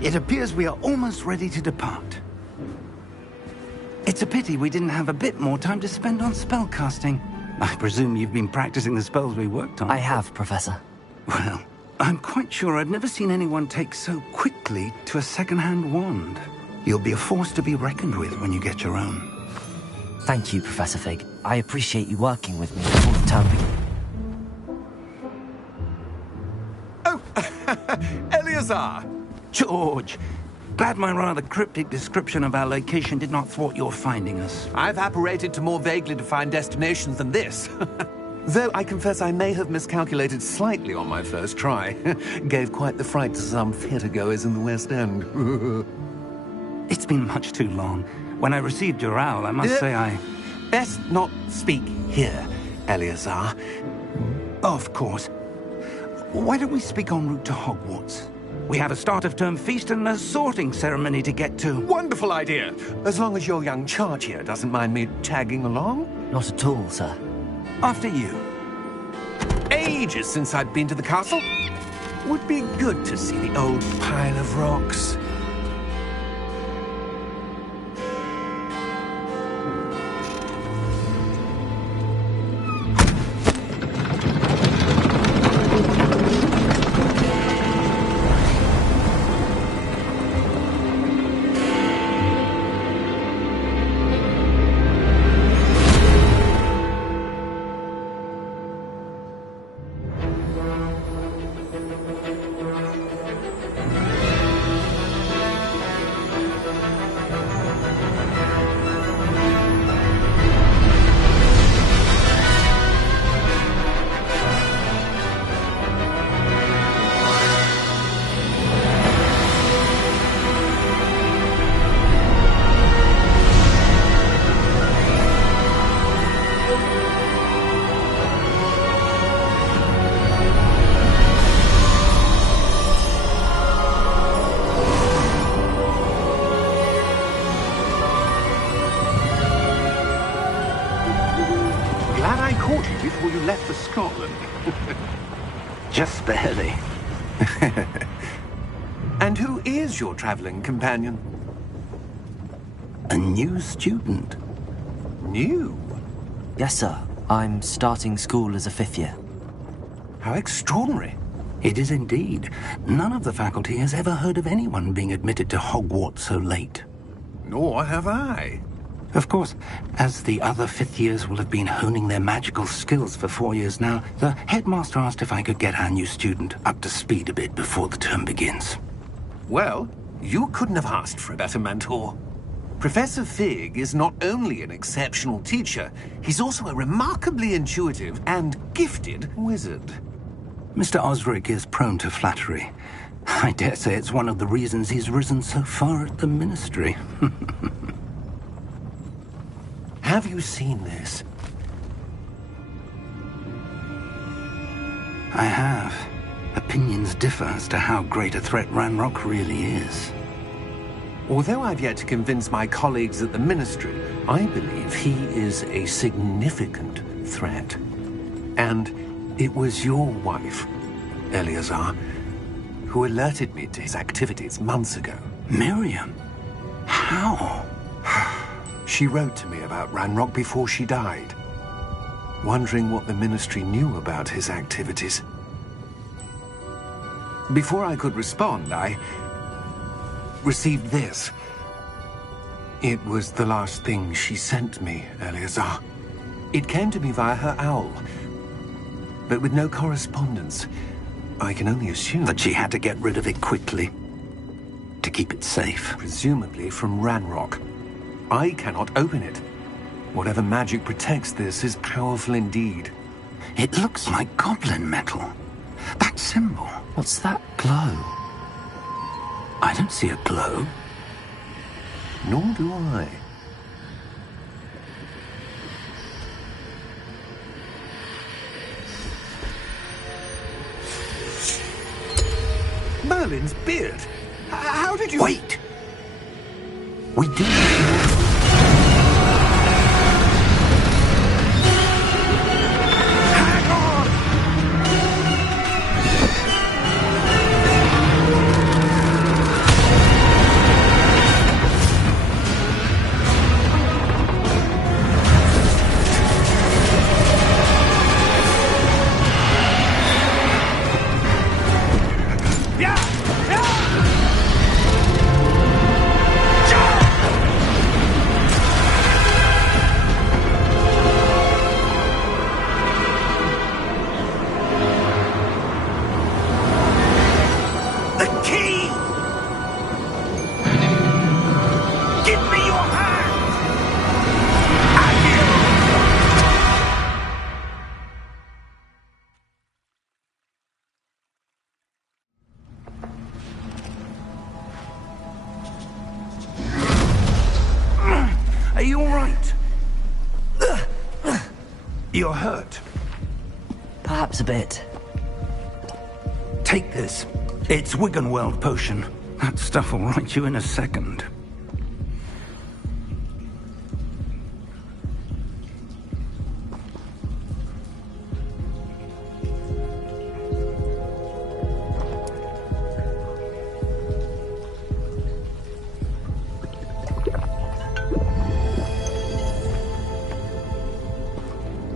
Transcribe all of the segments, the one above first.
It appears we are almost ready to depart. It's a pity we didn't have a bit more time to spend on spellcasting. I presume you've been practicing the spells we worked on. I have, Professor. Well, I'm quite sure I've never seen anyone take so quickly to a second-hand wand. You'll be a force to be reckoned with when you get your own. Thank you, Professor Fig. I appreciate you working with me before the term begins. Oh, Eleazar! George! Glad my rather cryptic description of our location did not thwart your finding us. I've apparated to more vaguely defined destinations than this. Though I confess I may have miscalculated slightly on my first try. Gave quite the fright to some theatre-goers in the West End. It's been much too long. When I received your owl, I must say I... Best not speak here, Eleazar. Of course. Why don't we speak en route to Hogwarts? We have a start-of-term feast and a sorting ceremony to get to. Wonderful idea! As long as your young charge here doesn't mind me tagging along. Not at all, sir. After you. Ages since I'd been to the castle. Would be good to see the old pile of rocks. Before you left for Scotland. Just barely. And who is your traveling companion? A new student. New? Yes, sir. I'm starting school as a 5th year. How extraordinary. It is indeed. None of the faculty has ever heard of anyone being admitted to Hogwarts so late. Nor have I. Of course, as the other 5th years will have been honing their magical skills for 4 years now, the headmaster asked if I could get our new student up to speed a bit before the term begins. Well, you couldn't have asked for a better mentor. Professor Fig is not only an exceptional teacher, he's also a remarkably intuitive and gifted wizard. Mr. Osric is prone to flattery. I dare say it's one of the reasons he's risen so far at the Ministry. Have you seen this? I have. Opinions differ as to how great a threat Ranrock really is. Although I've yet to convince my colleagues at the Ministry, I believe he is a significant threat. And it was your wife, Eleazar, who alerted me to his activities months ago. Miriam? How? She wrote to me about Ranrock before she died, wondering what the Ministry knew about his activities. Before I could respond, I received this. It was the last thing she sent me, Eleazar. It came to me via her owl, but with no correspondence. I can only assume that she had to get rid of it quickly, to keep it safe. Presumably from Ranrock. I cannot open it. Whatever magic protects this is powerful indeed. It looks like goblin metal. That symbol. What's that glow? I don't see a glow. Nor do I. Merlin's beard. How did you... Wait! We do... right. You're hurt. Perhaps a bit. Take this. It's Wiggenweld potion. That stuff will right you in a second.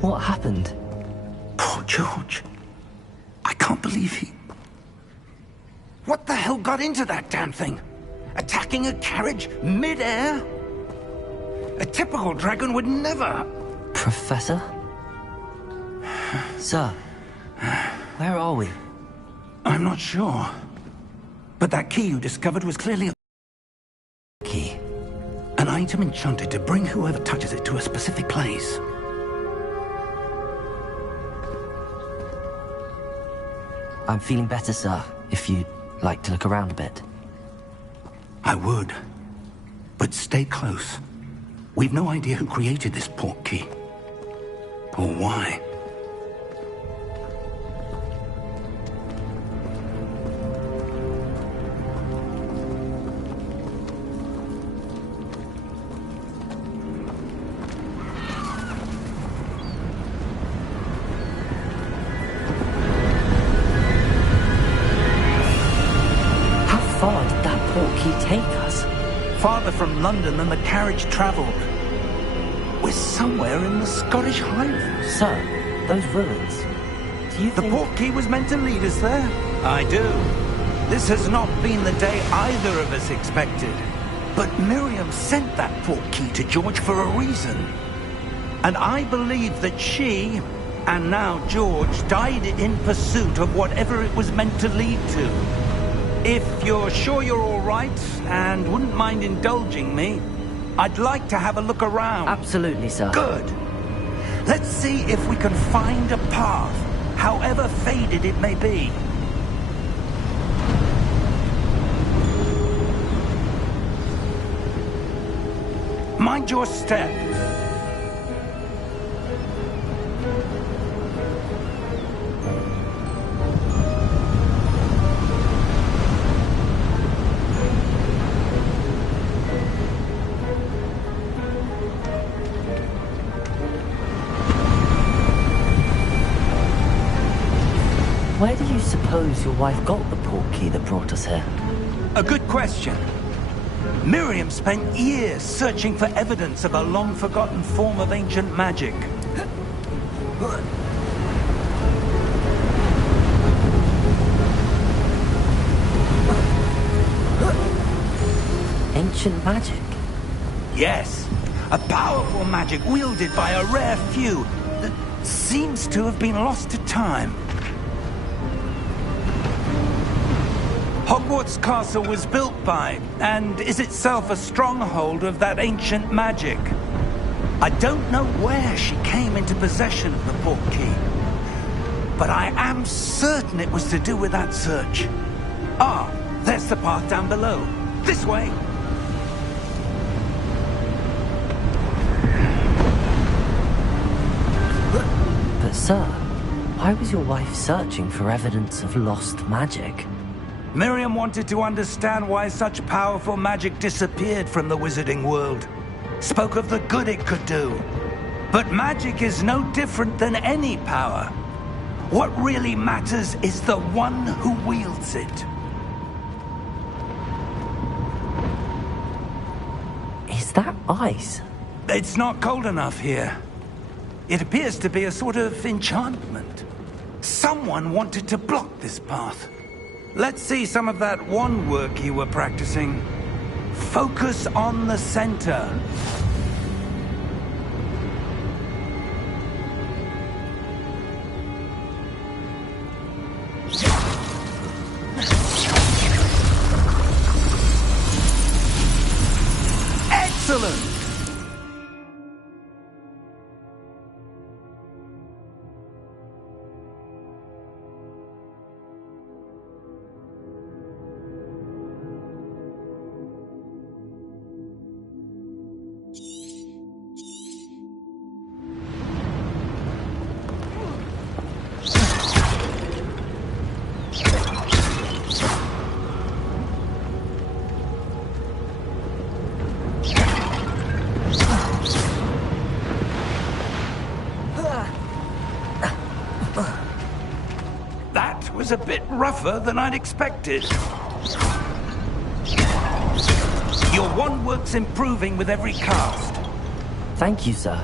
What happened? Poor George. I can't believe he... What the hell got into that damn thing? Attacking a carriage mid-air? A typical dragon would never... Professor? Sir, where are we? I'm not sure. But that key you discovered was clearly a Key. an item enchanted to bring whoever touches it to a specific place. I'm feeling better, sir, if you'd like to look around a bit. I would. But stay close. We've no idea who created this port key. Or why. Take us? Farther from London than the carriage travelled. We're somewhere in the Scottish Highlands. Sir, those ruins. Do you think... The port key was meant to lead us there? I do. This has not been the day either of us expected. But Miriam sent that port key to George for a reason. And I believe that she, and now George, died in pursuit of whatever it was meant to lead to. If you're sure you're all right, and wouldn't mind indulging me, I'd like to have a look around. Absolutely, sir. Good. Let's see if we can find a path, however faded it may be. Mind your step. Where do you suppose your wife got the port key that brought us here? A good question. Miriam spent years searching for evidence of a long-forgotten form of ancient magic. Ancient magic? Yes, a powerful magic wielded by a rare few that seems to have been lost to time. Hogwarts Castle was built by, and is itself a stronghold of that ancient magic. I don't know where she came into possession of the port key, but I am certain it was to do with that search. Ah, there's the path down below. This way! But sir, why was your wife searching for evidence of lost magic? Miriam wanted to understand why such powerful magic disappeared from the wizarding world. Spoke of the good it could do. But magic is no different than any power. What really matters is the one who wields it. Is that ice? It's not cold enough here. It appears to be a sort of enchantment. Someone wanted to block this path. Let's see some of that wand work you were practicing. Focus on the center. Excellent! was a bit rougher than I'd expected. Your wand work's improving with every cast. Thank you, sir.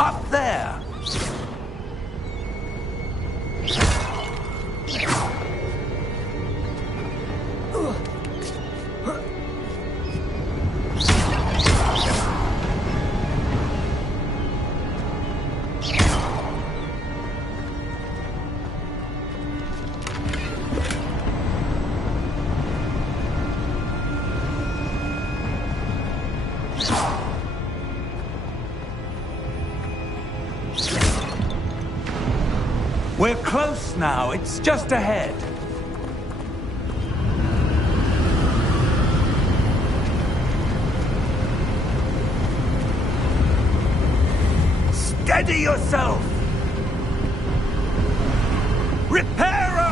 Up there! We're close now. It's just ahead. Steady yourself! Reparo!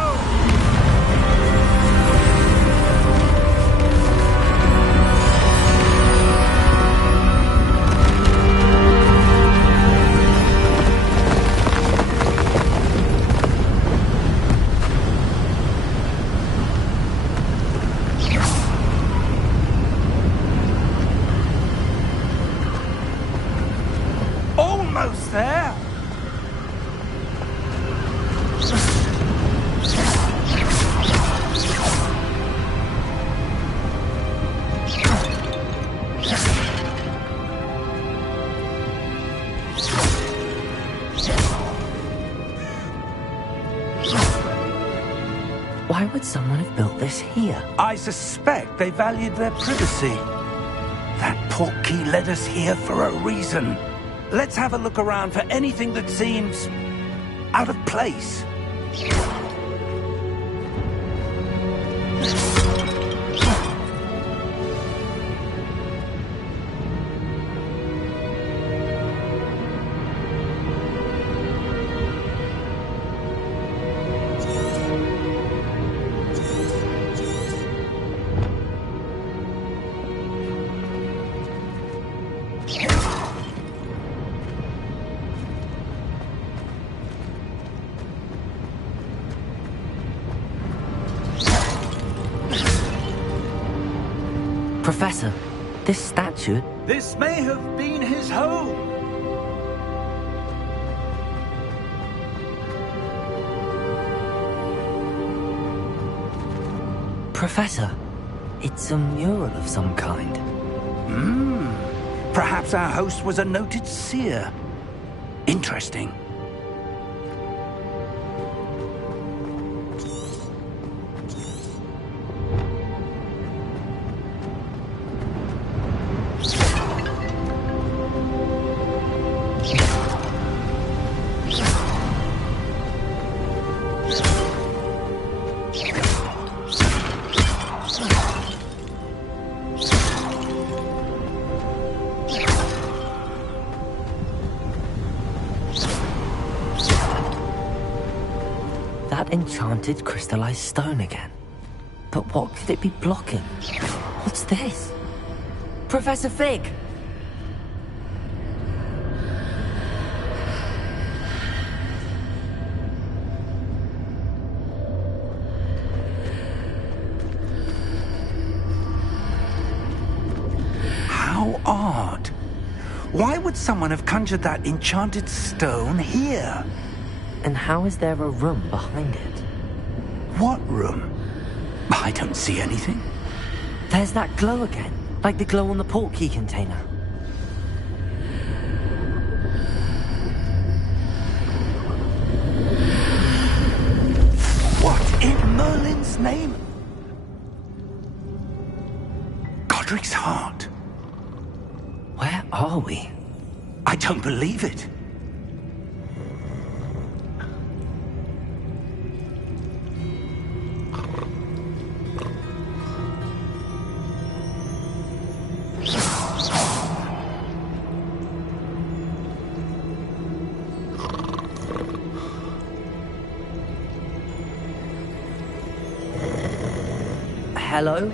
Almost there! Why would someone have built this here? I suspect they valued their privacy. That portkey led us here for a reason. Let's have a look around for anything that seems out of place. Professor, this statue... This may have been his home. Professor, it's a mural of some kind. Perhaps our host was a noted seer. Interesting. That enchanted crystallized stone again. But what could it be blocking? What's this? Professor Fig! How odd. Why would someone have conjured that enchanted stone here? And how is there a room behind it? What room? I don't see anything. There's that glow again, like the glow on the portkey container. What in Merlin's name? Godric's heart. Where are we? I don't believe it. hello?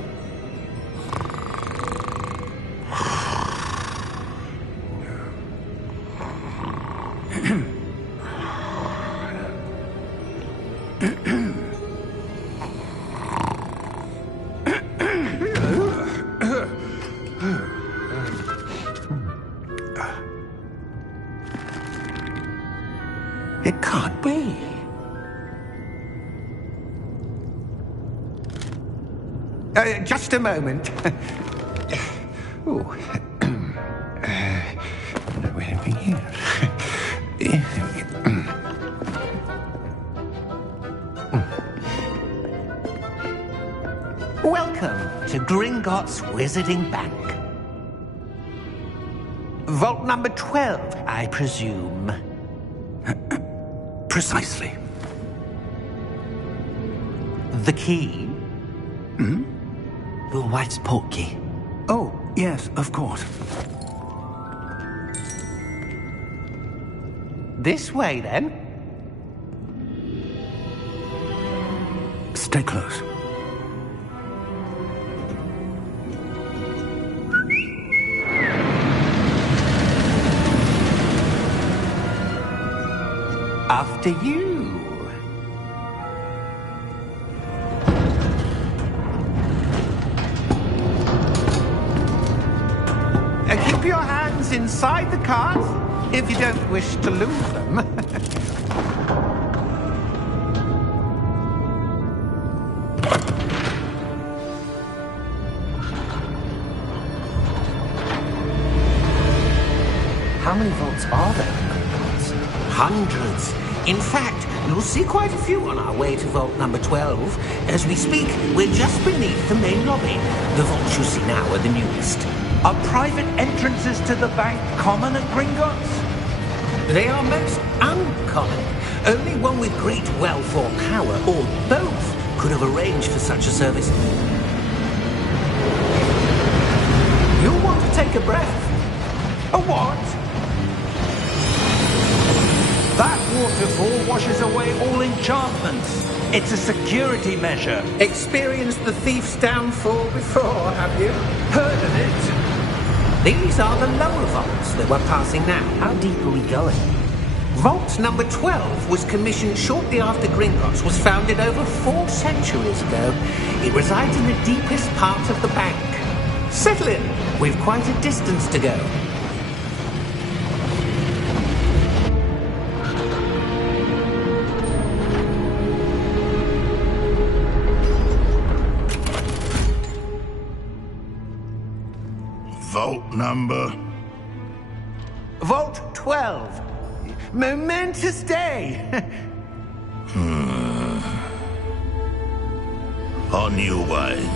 It can't be. Just a moment. Oh. Wait a minute. Welcome to Gringotts Wizarding Bank. Vault number 12, I presume. Precisely. The key? Your wife's portkey. Oh, yes, of course. This way, then. Stay close. After you. Keep your hands inside the cart if you don't wish to lose them. How many vaults are there in Gringotts? Hundreds. In fact, you'll see quite a few on our way to vault number 12. As we speak, we're just beneath the main lobby. The vaults you see now are the newest. Are private entrances to the bank common at Gringotts? They are most uncommon. Only one with great wealth or power, or both, could have arranged for such a service. You'll want to take a breath. A what? That waterfall washes away all enchantments. It's a security measure. Experienced the thief's downfall before, have you? Heard of it? These are the lower vaults that we're passing now. How deep are we going? Vault number 12 was commissioned shortly after Gringotts was founded over 4 centuries ago. It resides in the deepest part of the bank. Settle in. We've quite a distance to go. Vault number? Vault 12. Momentous day. On your way.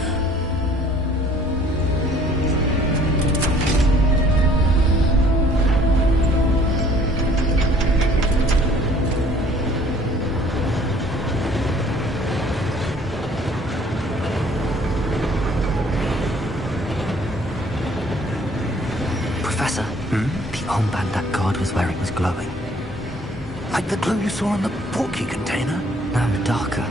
Professor, the armband that guard was wearing was glowing. Like the glow you saw on the portkey container? No, darker.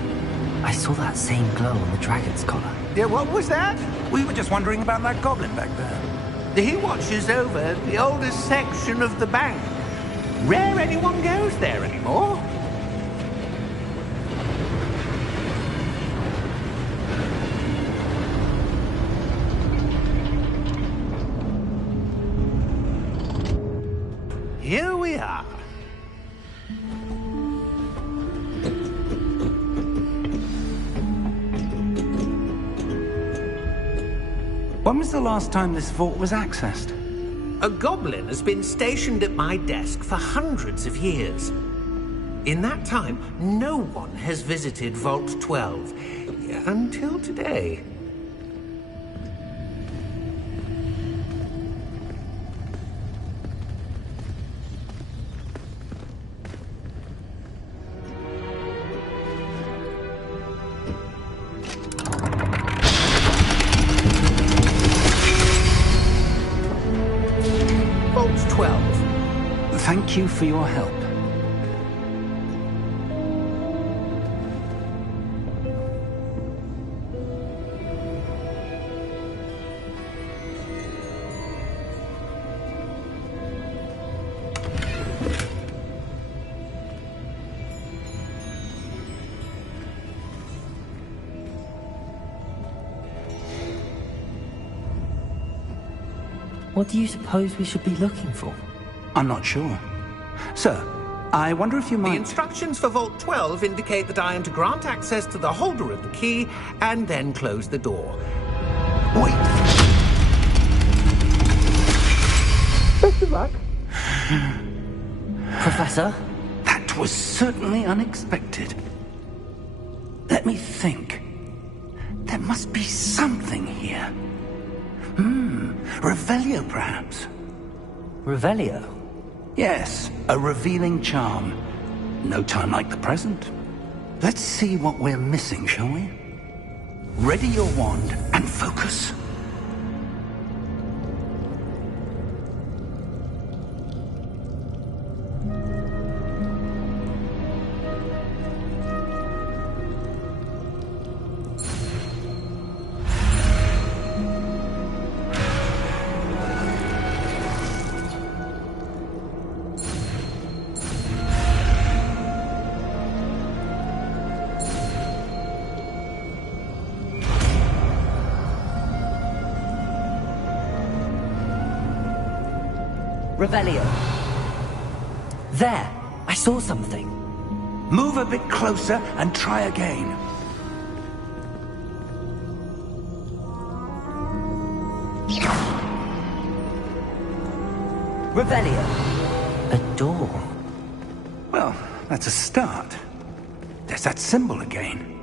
I saw that same glow on the dragon's collar. Yeah, what was that? We were just wondering about that goblin back there. He watches over the oldest section of the bank. Rare anyone goes there anymore. Here we are. When was the last time this vault was accessed? A goblin has been stationed at my desk for hundreds of years. In that time, no one has visited Vault 12 until today. Vault 12. Thank you for your help. What do you suppose we should be looking for? I'm not sure. Sir, I wonder if you The might... instructions for Vault 12 indicate that I am to grant access to the holder of the key and then close the door. Wait! Best of luck. Professor? That was certainly unexpected. Let me think. There must be something here. Revelio, perhaps? Revelio? Yes, a revealing charm. No time like the present. Let's see what we're missing, shall we? Ready your wand and focus. Revelio. There! I saw something. Move a bit closer and try again. Revelio. A door. Well, that's a start. There's that symbol again.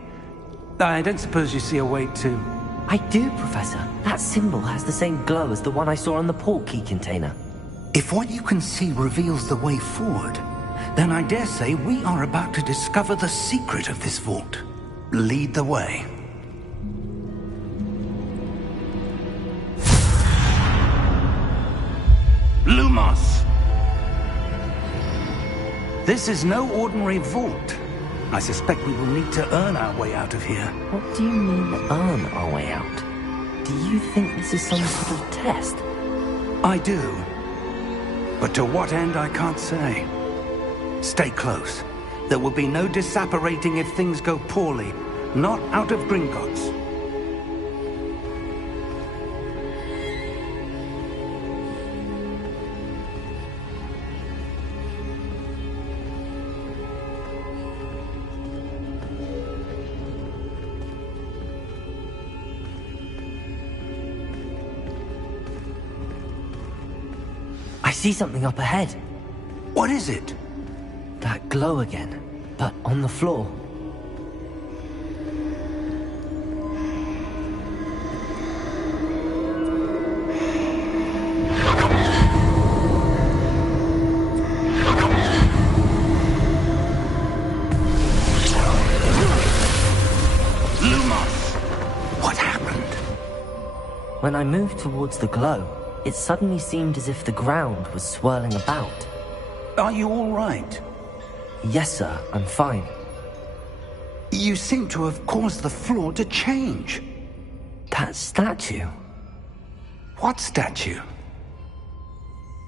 I don't suppose you see a way to... I do, Professor. That symbol has the same glow as the one I saw on the portkey container. If what you can see reveals the way forward, then I dare say we are about to discover the secret of this vault. Lead the way. Lumos! This is no ordinary vault. I suspect we will need to earn our way out of here. What do you mean, earn our way out? Do you think this is some sort of test? I do. But to what end, I can't say. Stay close. There will be no disapparating if things go poorly. Not out of Gringotts. I see something up ahead. What is it? That glow again, but on the floor. Lumos! What happened? When I moved towards the glow, it suddenly seemed as if the ground was swirling about. Are you all right? Yes, sir, I'm fine. You seem to have caused the floor to change. That statue. What statue?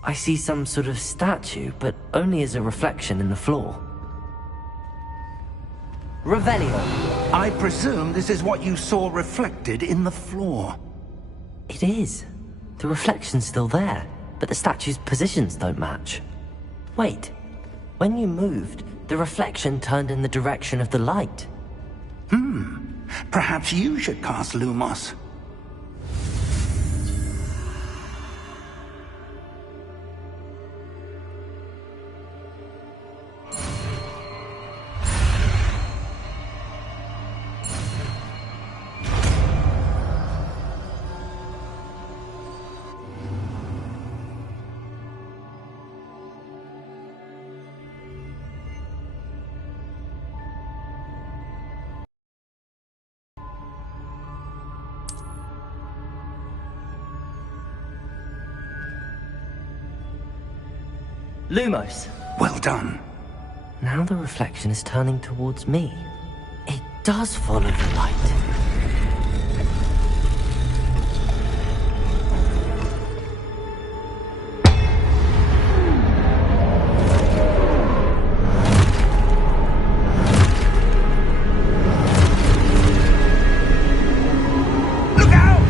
I see some sort of statue, but only as a reflection in the floor. Revelio. I presume this is what you saw reflected in the floor. It is. The reflection's still there, but the statue's positions don't match. Wait. When you moved, the reflection turned in the direction of the light. Perhaps you should cast Lumos. Lumos. Well done. Now the reflection is turning towards me. It does follow the light. Look out!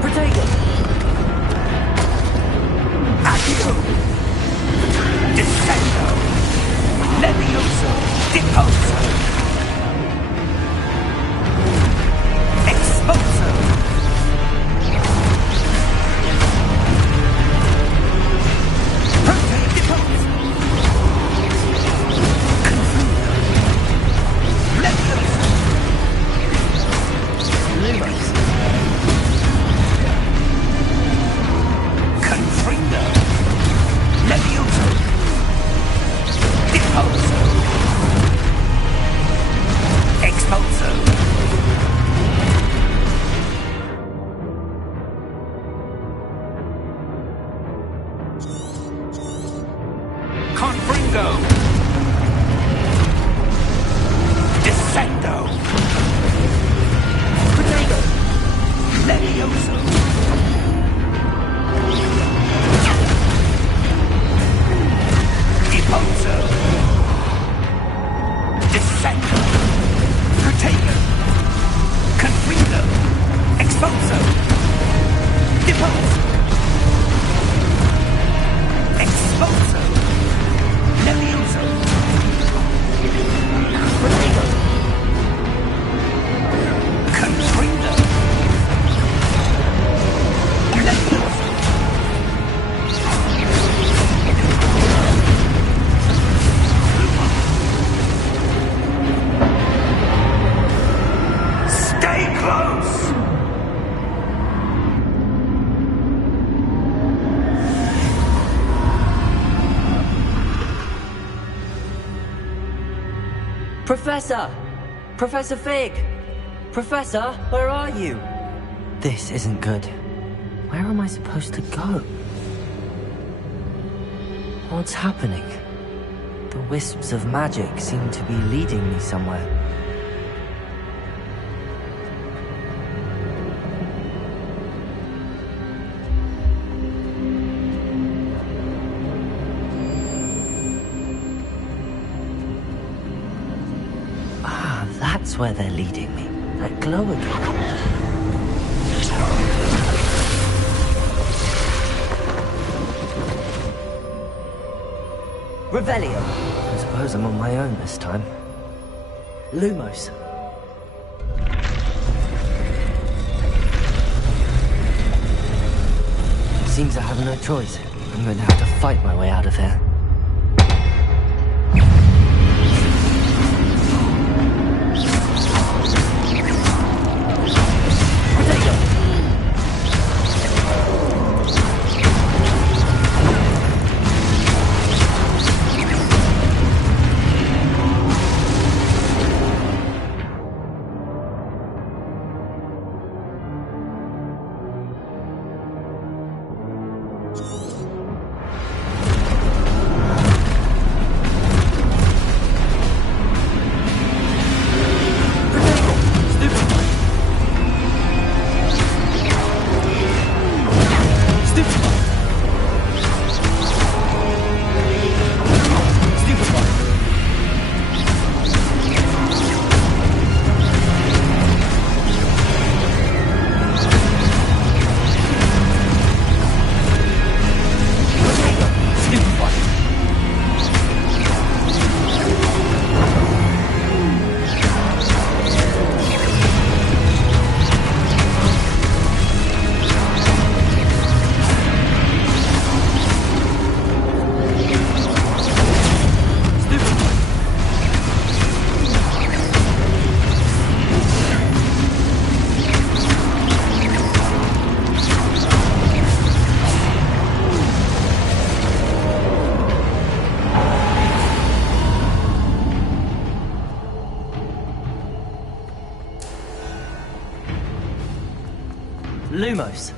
Protego! Fuego! Descendo! Potato! Levioso! Repulso! Descendo! Potato! Confrido! Expulso! Depose! Expulso! Levioso! Potato! Confrido! Levioso! Stay close! Professor! Professor Fig! Professor, where are you? This isn't good. Where am I supposed to go? What's happening? The wisps of magic seem to be leading me somewhere. Ah, that's where they're leading me. That glow again. Revelio. I suppose I'm on my own this time. Lumos. Seems I have no choice. I'm going to have to fight my way out of here. Lumos.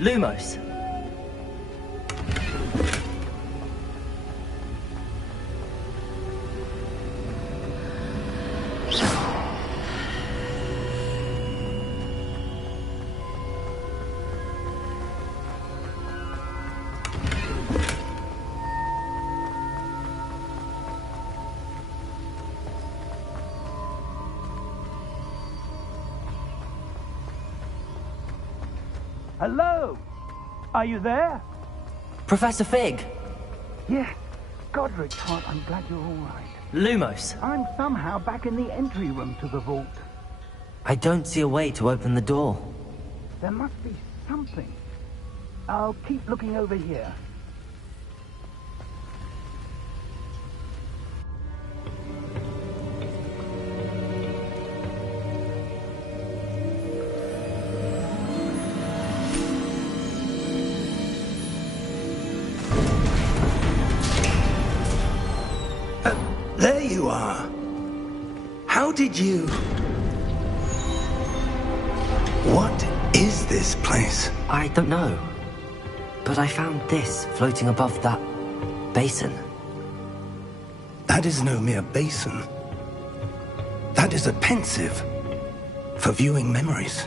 Lumos. Hello? Are you there? Professor Fig. Yes. Godric, Hart, I'm glad you're all right. Lumos. I'm somehow back in the entry room to the vault. I don't see a way to open the door. There must be something. I'll keep looking over here. There you are. How did you... What is this place? I don't know. But I found this floating above that basin. That is no mere basin. That is a pensive for viewing memories.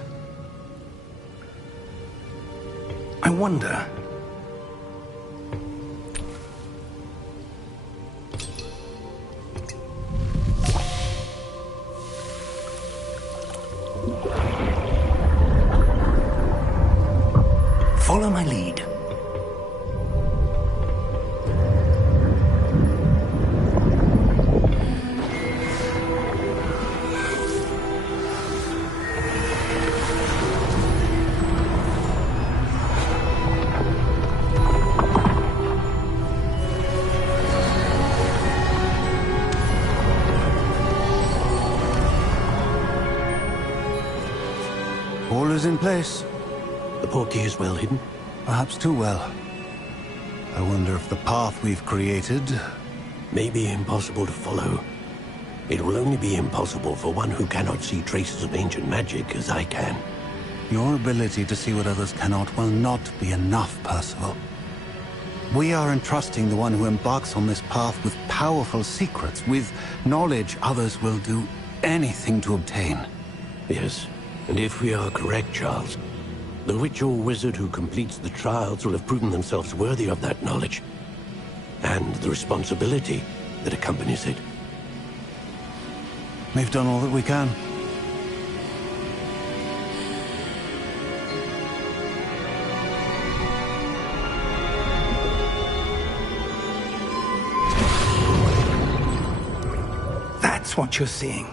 I wonder... Follow my lead. All is in place. The portkey is well hidden. Perhaps too well. I wonder if the path we've created... May be impossible to follow. It will only be impossible for one who cannot see traces of ancient magic as I can. Your ability to see what others cannot will not be enough, Percival. We are entrusting the one who embarks on this path with powerful secrets, with knowledge others will do anything to obtain. Yes, and if we are correct, Charles, the witch or wizard who completes the trials will have proven themselves worthy of that knowledge, and the responsibility that accompanies it. We've done all that we can. That's what you're seeing.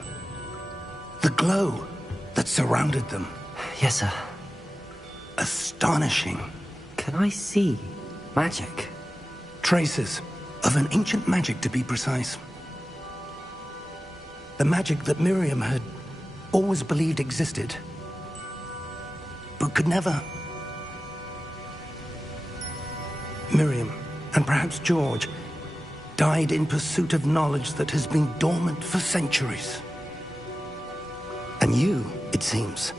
The glow that surrounded them. Yes, sir. Astonishing. Can I see magic? Traces of an ancient magic, to be precise. The magic that Miriam had always believed existed, but could never. Miriam, and perhaps George, died in pursuit of knowledge that has been dormant for centuries. And you, it seems,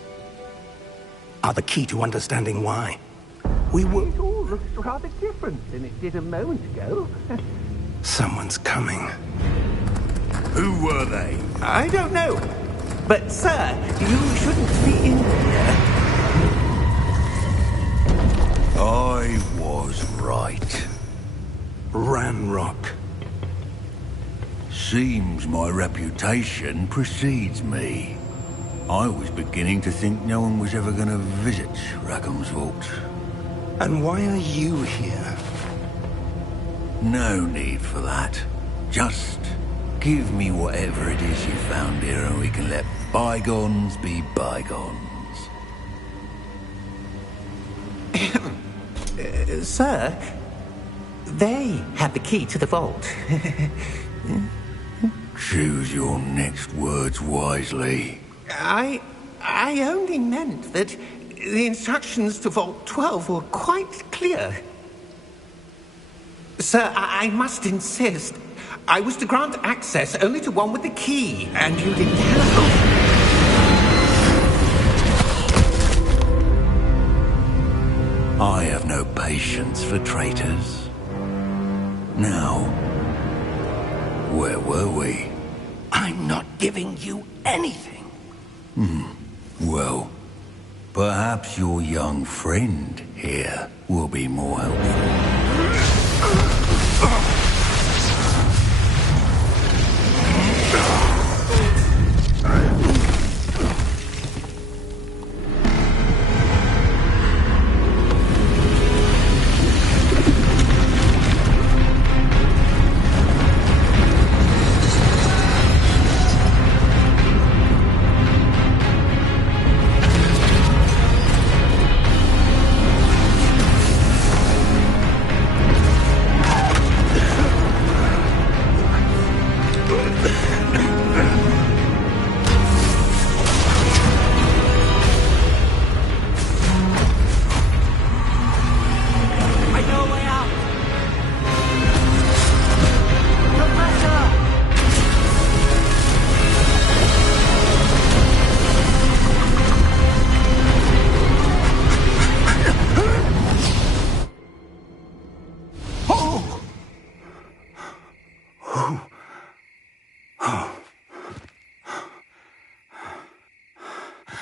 are the key to understanding why. We were... It all looks rather different than it did a moment ago. Someone's coming. Who were they? I don't know. But, sir, you shouldn't be in here. I was right. Ranrock. Seems my reputation precedes me. I was beginning to think no one was ever going to visit Rackham's Vault. And why are you here? No need for that. Just give me whatever it is you found here and we can let bygones be bygones. Sir, they have the key to the vault. Choose your next words wisely. I only meant that the instructions to Vault 12 were quite clear. Sir, I must insist. I was to grant access only to one with the key, and you didn't have... I have no patience for traitors. Now, where were we? I'm not giving you anything. Well, perhaps your young friend here will be more helpful.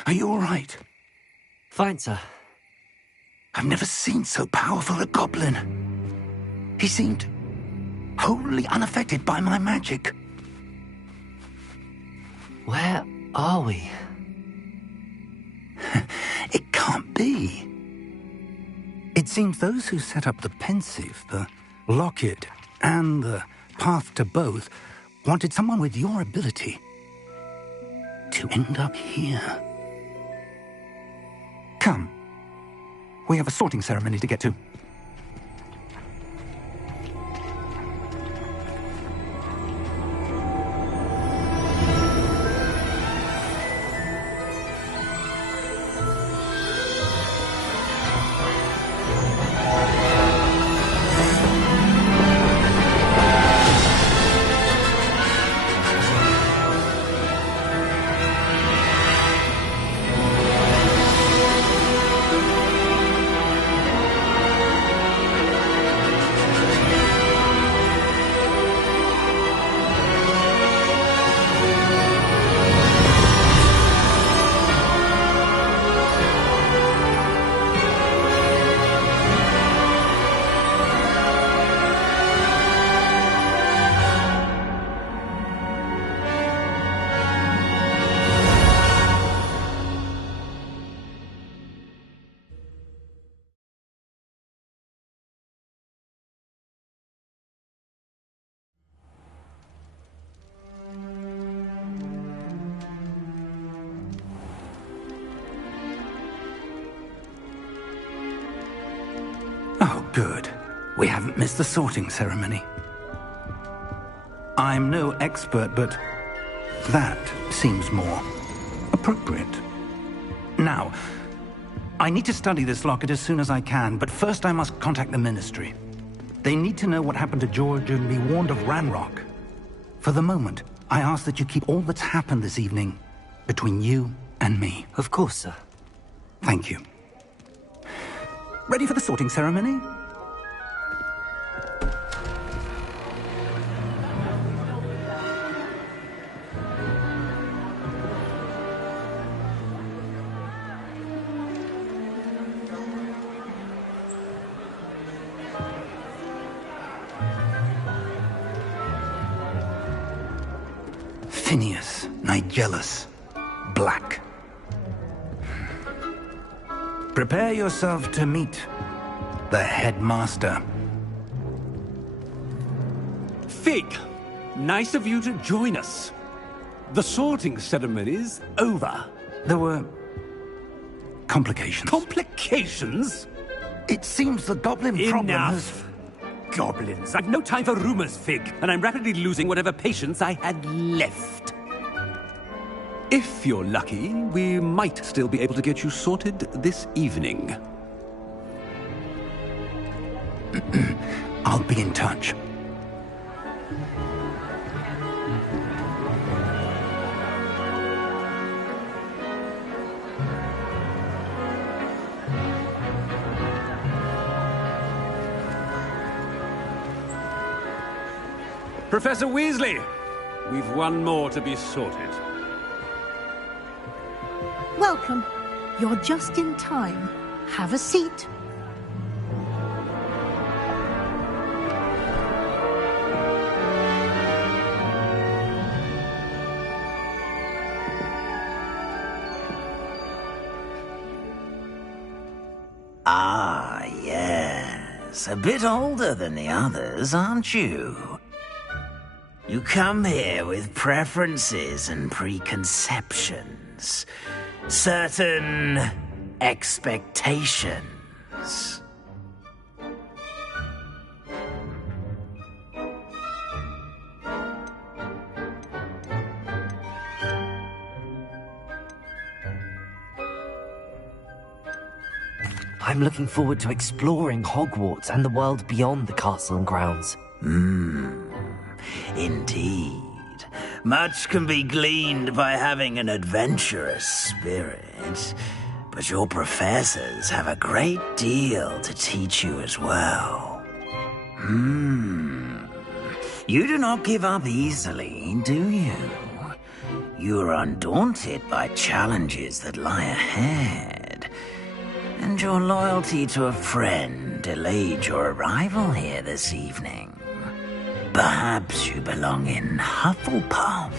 Are you all right? Fine, sir. I've never seen so powerful a goblin. He seemed wholly unaffected by my magic. Where are we? It can't be. It seems those who set up the pensive, the locket, and the path to both wanted someone with your ability to end up here. Come. We have a sorting ceremony to get to. Oh, good. We haven't missed the sorting ceremony. I'm no expert, but that seems more appropriate. Now, I need to study this locket as soon as I can, but first I must contact the Ministry. They need to know what happened to George and be warned of Ranrock. For the moment, I ask that you keep all that's happened this evening between you and me. Of course, sir. Thank you. Ready for the sorting ceremony? Phineas, Nigellus, Black. Prepare yourself to meet the headmaster. Fig, nice of you to join us. The sorting ceremony's over. There were complications. Complications? It seems the goblin problem has... Enough! Goblins. I've no time for rumors, Fig, and I'm rapidly losing whatever patience I had left. If you're lucky, we might still be able to get you sorted this evening. I'll be in touch. Professor Weasley, we've one more to be sorted. Welcome. You're just in time. Have a seat. Ah, yes. A bit older than the others, aren't you? You come here with preferences and preconceptions. Certain expectations. I'm looking forward to exploring Hogwarts and the world beyond the castle and grounds. Indeed. Much can be gleaned by having an adventurous spirit, but your professors have a great deal to teach you as well. You do not give up easily, do you? you're undaunted by challenges that lie ahead. And your loyalty to a friend delayed your arrival here this evening. Perhaps you belong in Hufflepuff.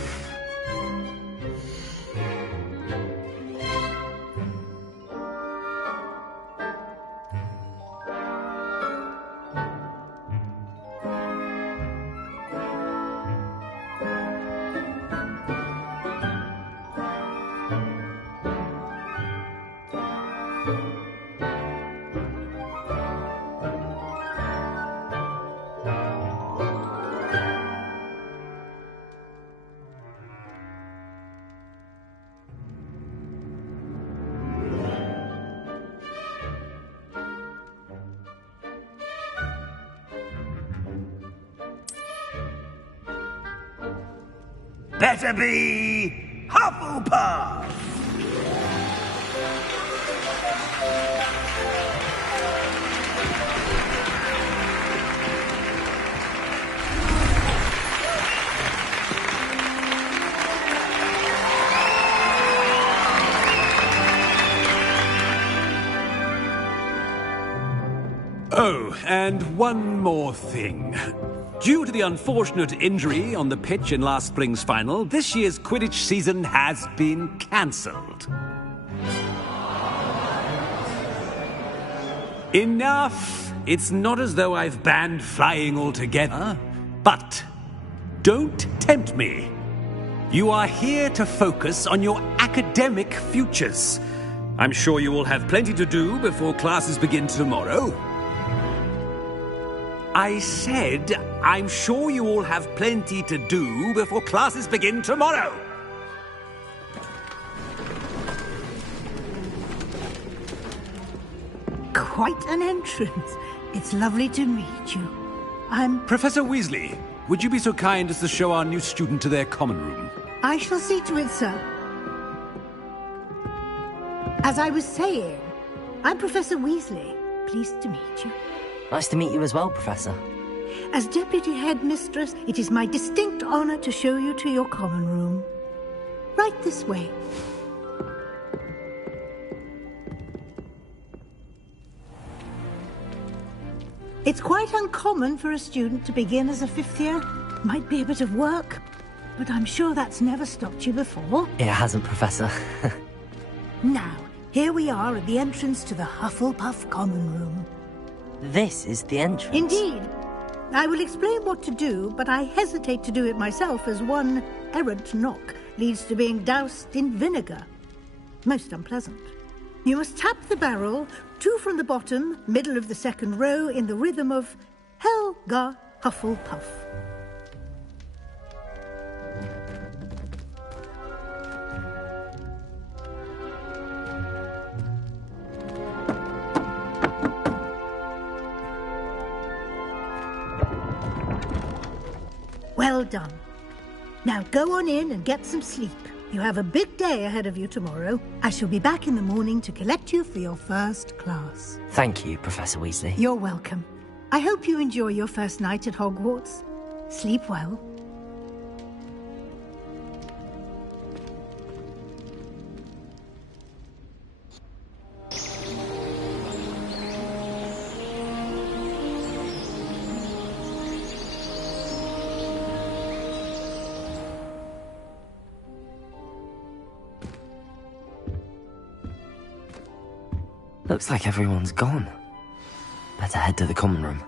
Better be Hufflepuff! Oh, and one more thing. Due to the unfortunate injury on the pitch in last spring's final, this year's Quidditch season has been cancelled. Enough! It's not as though I've banned flying altogether, but don't tempt me. You are here to focus on your academic futures. I'm sure you will have plenty to do before classes begin tomorrow. I said, I'm sure you all have plenty to do before classes begin tomorrow. Quite an entrance. It's lovely to meet you. I'm... Professor Weasley, would you be so kind as to show our new student to their common room? I shall see to it, sir. As I was saying, I'm Professor Weasley. Pleased to meet you. Nice to meet you as well, Professor. As Deputy Headmistress, it is my distinct honor to show you to your common room. Right this way. It's quite uncommon for a student to begin as a fifth year. Might be a bit of work, but I'm sure that's never stopped you before. It hasn't, Professor. Now, here we are at the entrance to the Hufflepuff common room. This is the entrance. Indeed. I will explain what to do, but I hesitate to do it myself as one errant knock leads to being doused in vinegar. Most unpleasant. You must tap the barrel, 2 from the bottom, middle of the second row, in the rhythm of Helga Hufflepuff. Well done. Now go on in and get some sleep. You have a big day ahead of you tomorrow. I shall be back in the morning to collect you for your first class. Thank you, Professor Weasley. You're welcome. I hope you enjoy your first night at Hogwarts. Sleep well. Looks like everyone's gone. Better head to the common room.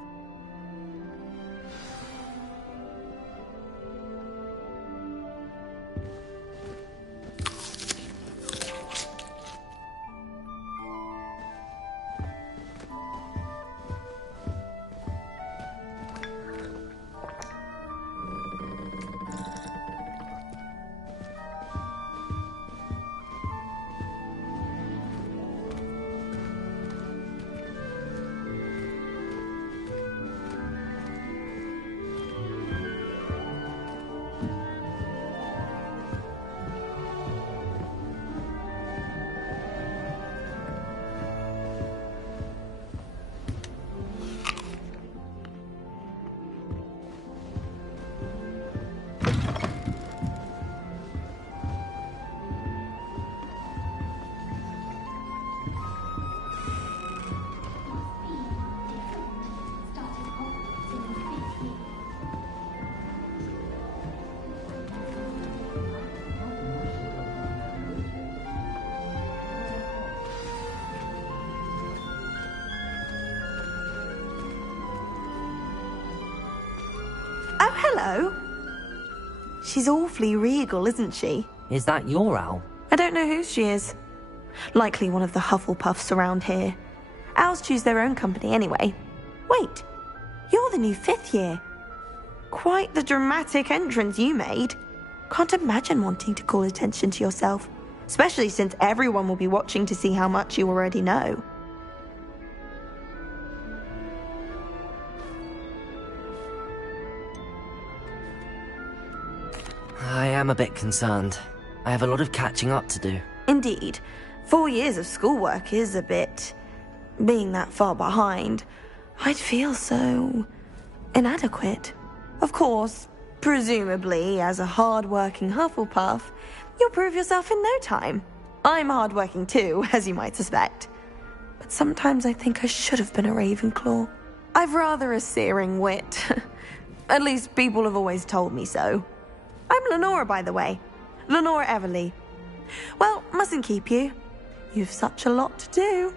Hello? She's awfully regal, isn't she? Is that your owl? I don't know who she is. Likely one of the Hufflepuffs around here. Owls choose their own company anyway. Wait, you're the new 5th year. Quite the dramatic entrance you made. Can't imagine wanting to call attention to yourself, especially since everyone will be watching to see how much you already know. I am a bit concerned. I have a lot of catching up to do. Indeed. 4 years of schoolwork is a bit... Being that far behind, I'd feel so... inadequate. Of course, presumably, as a hard-working Hufflepuff, you'll prove yourself in no time. I'm hard-working too, as you might suspect. But sometimes I think I should have been a Ravenclaw. I've rather a searing wit. At least people have always told me so. I'm Lenora, by the way. Lenora Everly. Well, mustn't keep you. You've such a lot to do.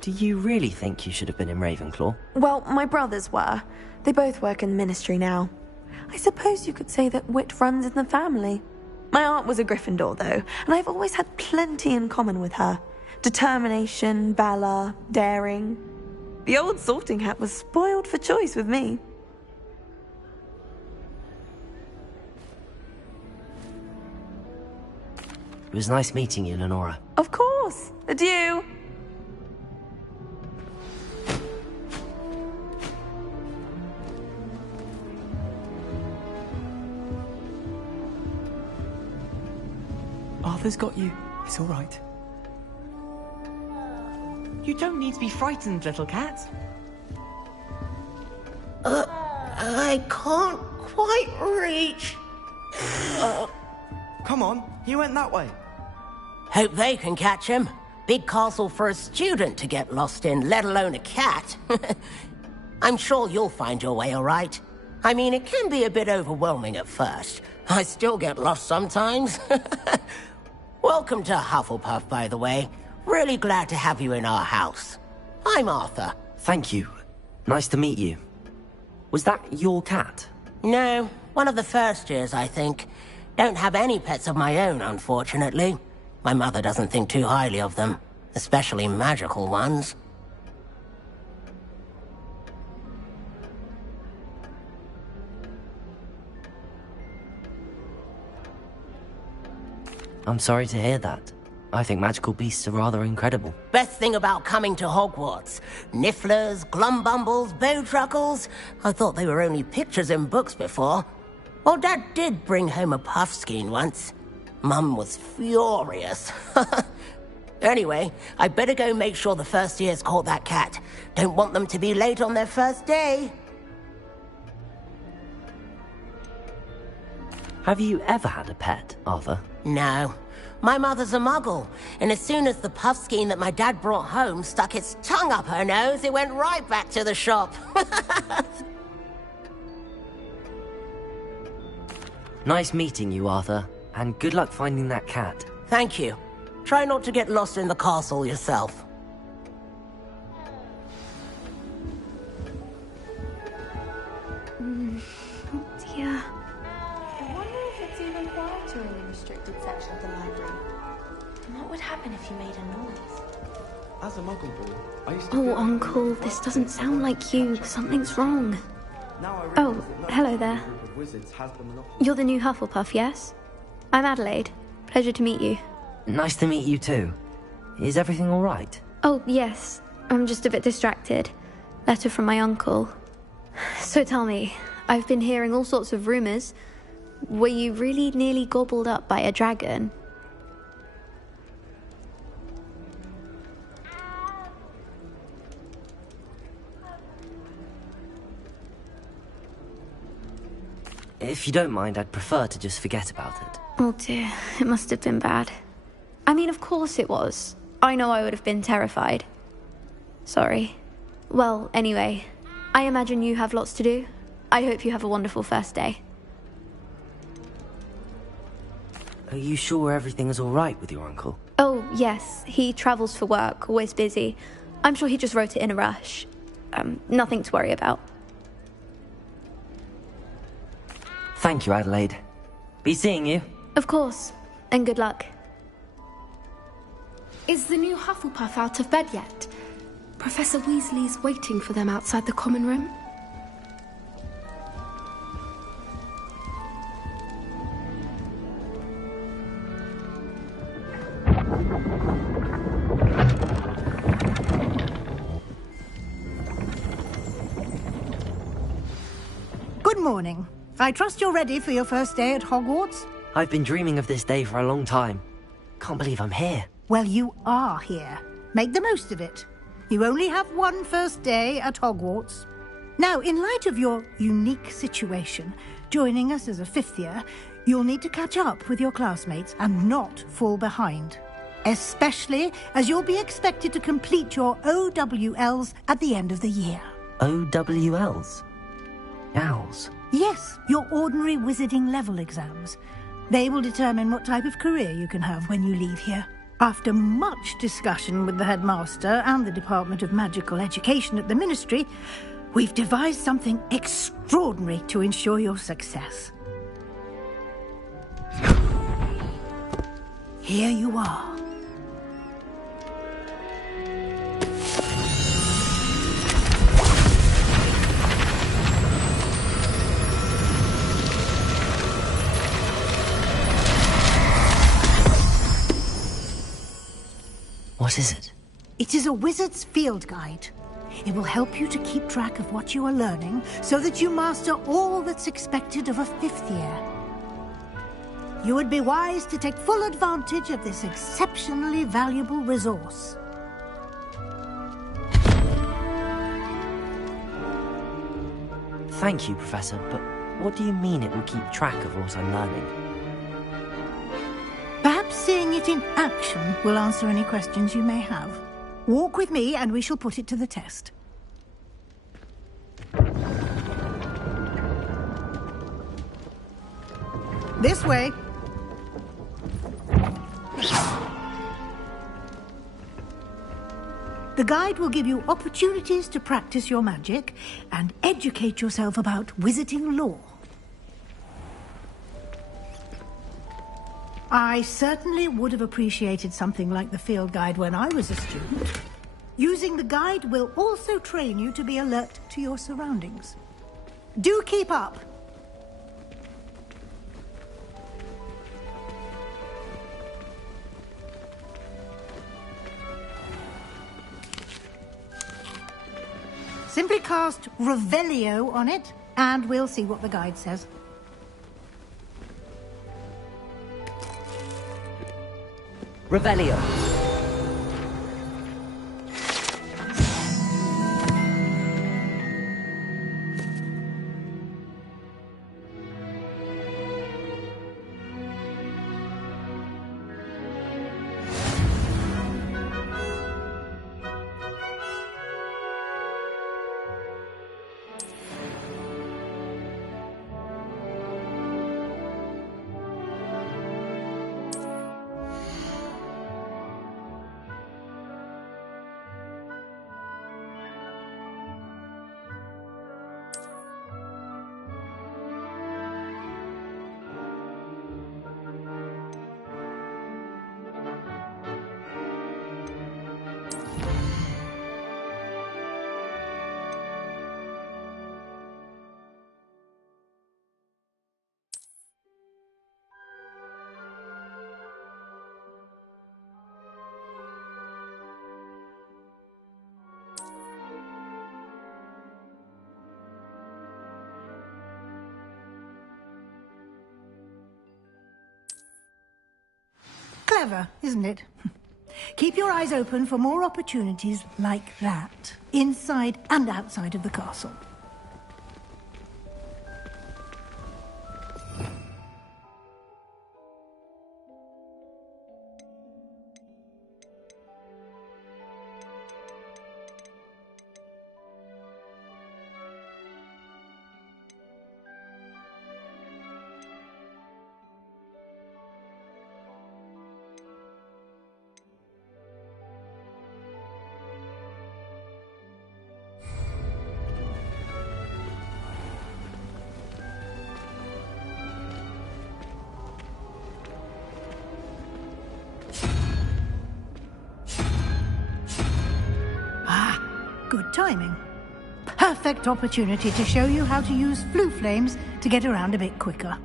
Do you really think you should have been in Ravenclaw? Well, my brothers were. They both work in the ministry now. I suppose you could say that wit runs in the family. My aunt was a Gryffindor, though, and I've always had plenty in common with her. Determination, valor, daring. The old sorting hat was spoiled for choice with me. It was nice meeting you, Lenora. Of course. Adieu. Arthur's got you. It's all right. You don't need to be frightened, little cat. I can't quite reach. Come on, he went that way. Hope they can catch him. Big castle for a student to get lost in, let alone a cat. I'm sure you'll find your way all right. I mean, it can be a bit overwhelming at first. I still get lost sometimes. Welcome to Hufflepuff, by the way. Really glad to have you in our house. I'm Arthur. Thank you. Nice to meet you. Was that your cat? No, one of the first years, I think. Don't have any pets of my own, unfortunately. My mother doesn't think too highly of them, especially magical ones. I'm sorry to hear that. I think magical beasts are rather incredible. Best thing about coming to Hogwarts. Nifflers, Glumbumbles, Bowtruckles. I thought they were only pictures in books before. Well, Dad did bring home a Puffskein once. Mum was furious. Anyway, I better go make sure the first years caught that cat. Don't want them to be late on their first day. Have you ever had a pet, Arthur? No. My mother's a muggle, and as soon as the Puffskein that my dad brought home stuck its tongue up her nose, it went right back to the shop. Nice meeting you, Arthur, and good luck finding that cat. Thank you. Try not to get lost in the castle yourself. Oh dear. I wonder if it's even quieter in the restricted section of the library. And what would happen if you made a noise? As a muggle boy, I used to... Oh, Uncle, this doesn't sound like you. Something's wrong. Oh, hello there. You're the new Hufflepuff, yes? I'm Adelaide. Pleasure to meet you. Nice to meet you too. Is everything all right? Oh, yes. I'm just a bit distracted. Letter from my uncle. So tell me, I've been hearing all sorts of rumors. Were you really nearly gobbled up by a dragon? If you don't mind, I'd prefer to just forget about it. Oh dear, it must have been bad. I mean, of course it was. I know I would have been terrified. Sorry. Well, anyway, I imagine you have lots to do. I hope you have a wonderful first day. Are you sure everything is alright with your uncle? Oh, yes. He travels for work, always busy. I'm sure he just wrote it in a rush. Nothing to worry about. Thank you, Adelaide. Be seeing you. Of course. And good luck. Is the new Hufflepuff out of bed yet? Professor Weasley's waiting for them outside the common room. Good morning. I trust you're ready for your first day at Hogwarts? I've been dreaming of this day for a long time. Can't believe I'm here. Well, you are here. Make the most of it. You only have one first day at Hogwarts. Now, in light of your unique situation, joining us as a fifth year, you'll need to catch up with your classmates and not fall behind. Especially as you'll be expected to complete your OWLs at the end of the year. OWLs? Owls? Yes, your ordinary wizarding level exams. They will determine what type of career you can have when you leave here. After much discussion with the headmaster and the Department of Magical Education at the Ministry, we've devised something extraordinary to ensure your success. Here you are. What is it? It is a wizard's field guide. It will help you to keep track of what you are learning so that you master all that's expected of a fifth year. You would be wise to take full advantage of this exceptionally valuable resource. Thank you, Professor, but what do you mean it will keep track of what I'm learning? Perhaps seeing it in action will answer any questions you may have. Walk with me and we shall put it to the test. This way. The guide will give you opportunities to practice your magic and educate yourself about wizarding lore. I certainly would have appreciated something like the field guide when I was a student. Using the guide will also train you to be alert to your surroundings. Do keep up! Simply cast Revelio on it, and we'll see what the guide says. Revelio. Clever, isn't it? Keep your eyes open for more opportunities like that, inside and outside of the castle. good timing. Perfect opportunity to show you how to use flue flames to get around a bit quicker.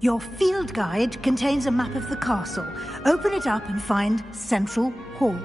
Your field guide contains a map of the castle. Open it up and find Central Hall.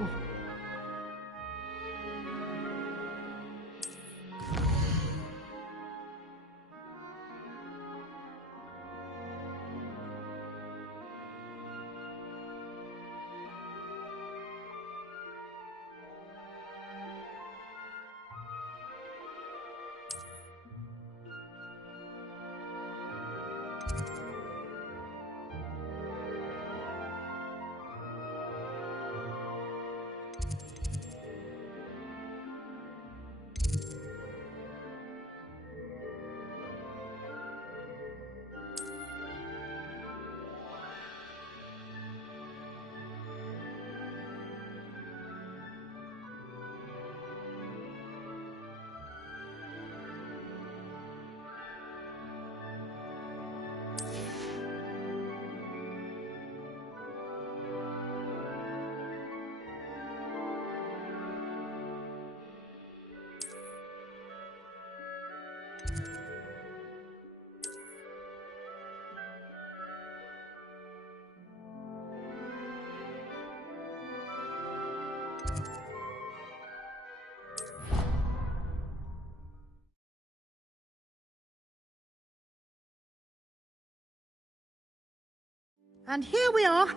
And here we are.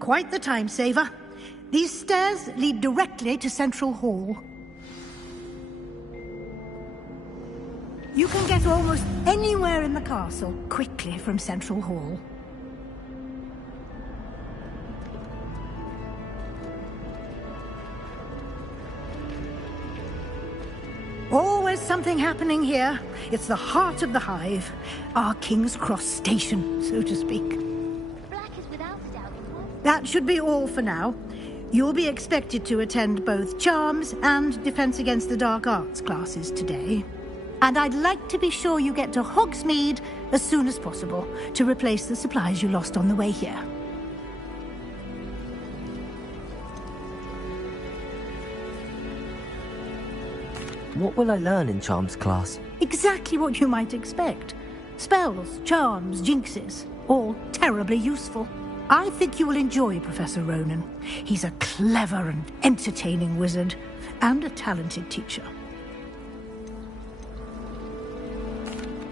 Quite the time saver. These stairs lead directly to Central Hall. You can get almost anywhere in the castle quickly from Central Hall. Always something happening here. It's the heart of the hive. Our King's Cross station, so to speak. That should be all for now. You'll be expected to attend both Charms and Defense Against the Dark Arts classes today. And I'd like to be sure you get to Hogsmeade as soon as possible to replace the supplies you lost on the way here. What will I learn in Charms class? Exactly what you might expect. Spells, charms, jinxes, all terribly useful. I think you will enjoy Professor Ronan. He's a clever and entertaining wizard, and a talented teacher.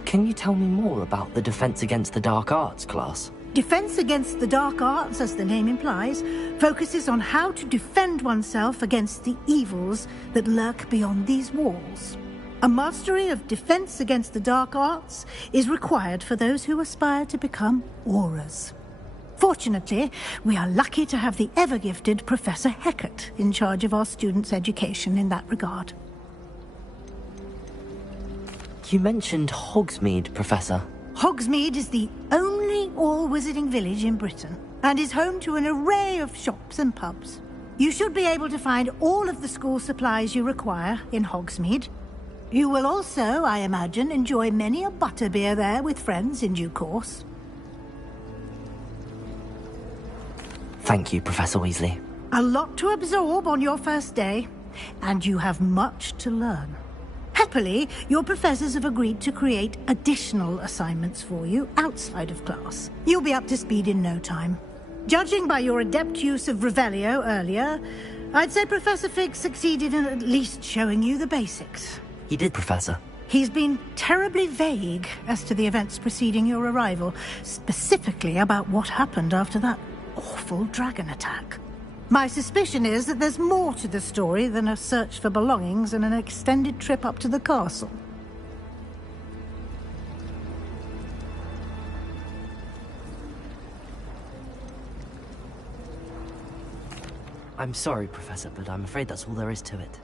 Can you tell me more about the Defense Against the Dark Arts class? Defense Against the Dark Arts, as the name implies, focuses on how to defend oneself against the evils that lurk beyond these walls. A mastery of Defense Against the Dark Arts is required for those who aspire to become Aurors. Fortunately, we are lucky to have the ever-gifted Professor Hecat in charge of our students' education in that regard. You mentioned Hogsmeade, Professor. Hogsmeade is the only all-wizarding village in Britain, and is home to an array of shops and pubs. You should be able to find all of the school supplies you require in Hogsmeade. You will also, I imagine, enjoy many a butterbeer there with friends in due course. Thank you, Professor Weasley. A lot to absorb on your first day, and you have much to learn. Happily, your professors have agreed to create additional assignments for you outside of class. You'll be up to speed in no time. Judging by your adept use of Revelio earlier, I'd say Professor Fig succeeded in at least showing you the basics. He did, Professor. He's been terribly vague as to the events preceding your arrival, specifically about what happened after that awful dragon attack. My suspicion is that there's more to the story than a search for belongings and an extended trip up to the castle. I'm sorry, Professor, but I'm afraid that's all there is to it.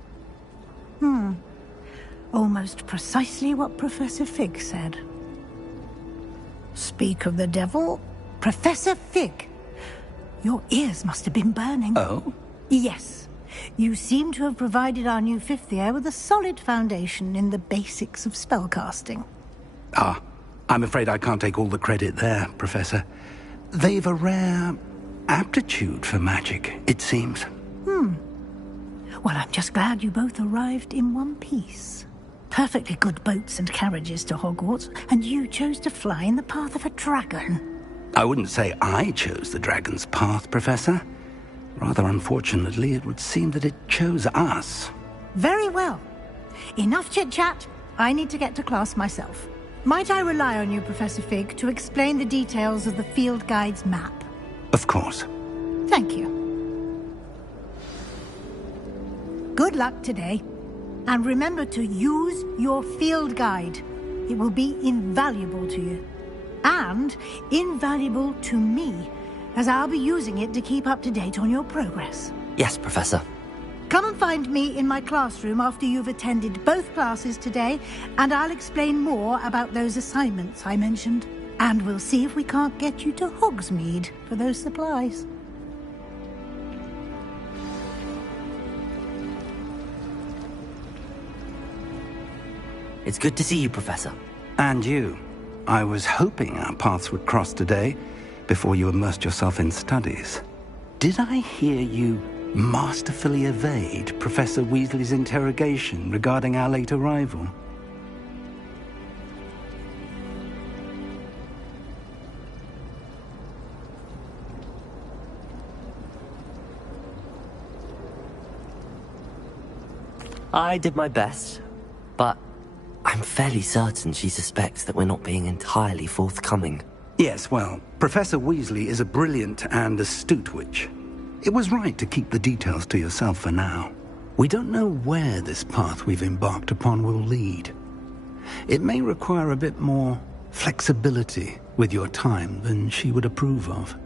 Almost precisely what Professor Fig said. Speak of the devil, Professor Fig. Your ears must have been burning. Oh? Yes. You seem to have provided our new fifth year with a solid foundation in the basics of spellcasting. Ah, I'm afraid I can't take all the credit there, Professor. They've a rare aptitude for magic, it seems. Well, I'm just glad you both arrived in one piece. Perfectly good boats and carriages to Hogwarts, and you chose to fly in the path of a dragon. I wouldn't say I chose the dragon's path, Professor. Rather unfortunately, it would seem that it chose us. Very well. Enough chit-chat. I need to get to class myself. Might I rely on you, Professor Fig, to explain the details of the field guide's map? Of course. Thank you. Good luck today. And remember to use your field guide. It will be invaluable to you. And invaluable to me, as I'll be using it to keep up to date on your progress. Yes, Professor. Come and find me in my classroom after you've attended both classes today, and I'll explain more about those assignments I mentioned. And we'll see if we can't get you to Hogsmeade for those supplies. It's good to see you, Professor. And you. I was hoping our paths would cross today, before you immersed yourself in studies. Did I hear you masterfully evade Professor Weasley's interrogation regarding our late arrival? I did my best, but I'm fairly certain she suspects that we're not being entirely forthcoming. Yes, well, Professor Weasley is a brilliant and astute witch. It was right to keep the details to yourself for now. We don't know where this path we've embarked upon will lead. It may require a bit more flexibility with your time than she would approve of.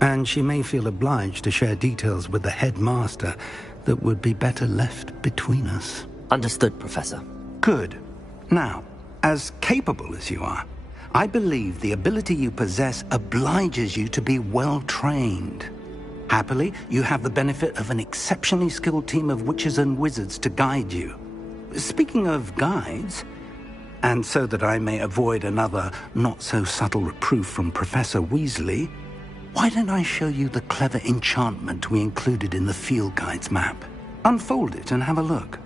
And she may feel obliged to share details with the headmaster that would be better left between us. Understood, Professor. Good. Now, as capable as you are, I believe the ability you possess obliges you to be well-trained. Happily, you have the benefit of an exceptionally skilled team of witches and wizards to guide you. Speaking of guides, and so that I may avoid another not-so-subtle reproof from Professor Weasley, why don't I show you the clever enchantment we included in the field guide's map? Unfold it and have a look.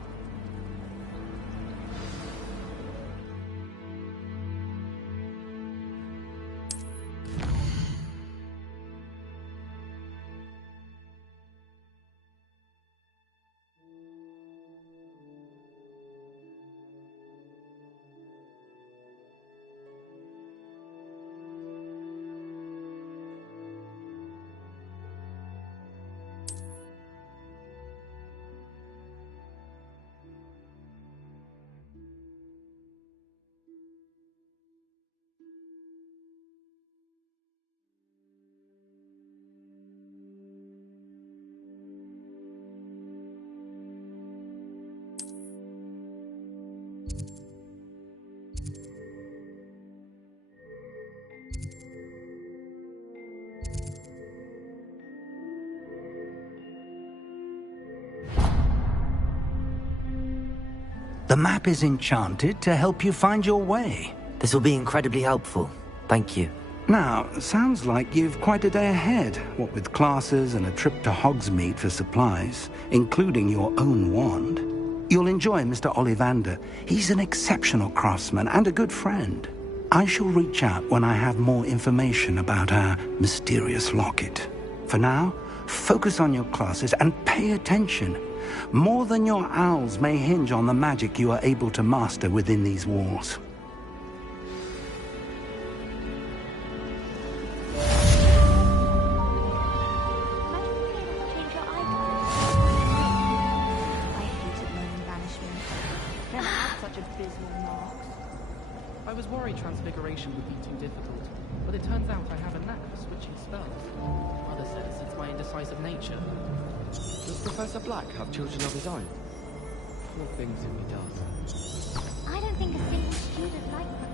The map is enchanted to help you find your way. This will be incredibly helpful. Thank you. Now, sounds like you've quite a day ahead, what with classes and a trip to Hogsmeade for supplies, including your own wand. You'll enjoy Mr. Ollivander. He's an exceptional craftsman and a good friend. I shall reach out when I have more information about our mysterious locket. For now, focus on your classes and pay attention. More than your owls may hinge on the magic you are able to master within these walls. I was worried transfiguration would be too difficult, but it turns out I have a knack for switching spells. Mother says it's my indecisive nature. Does Professor Black have children of his own? Poor things if he does. I don't think a single student likes them.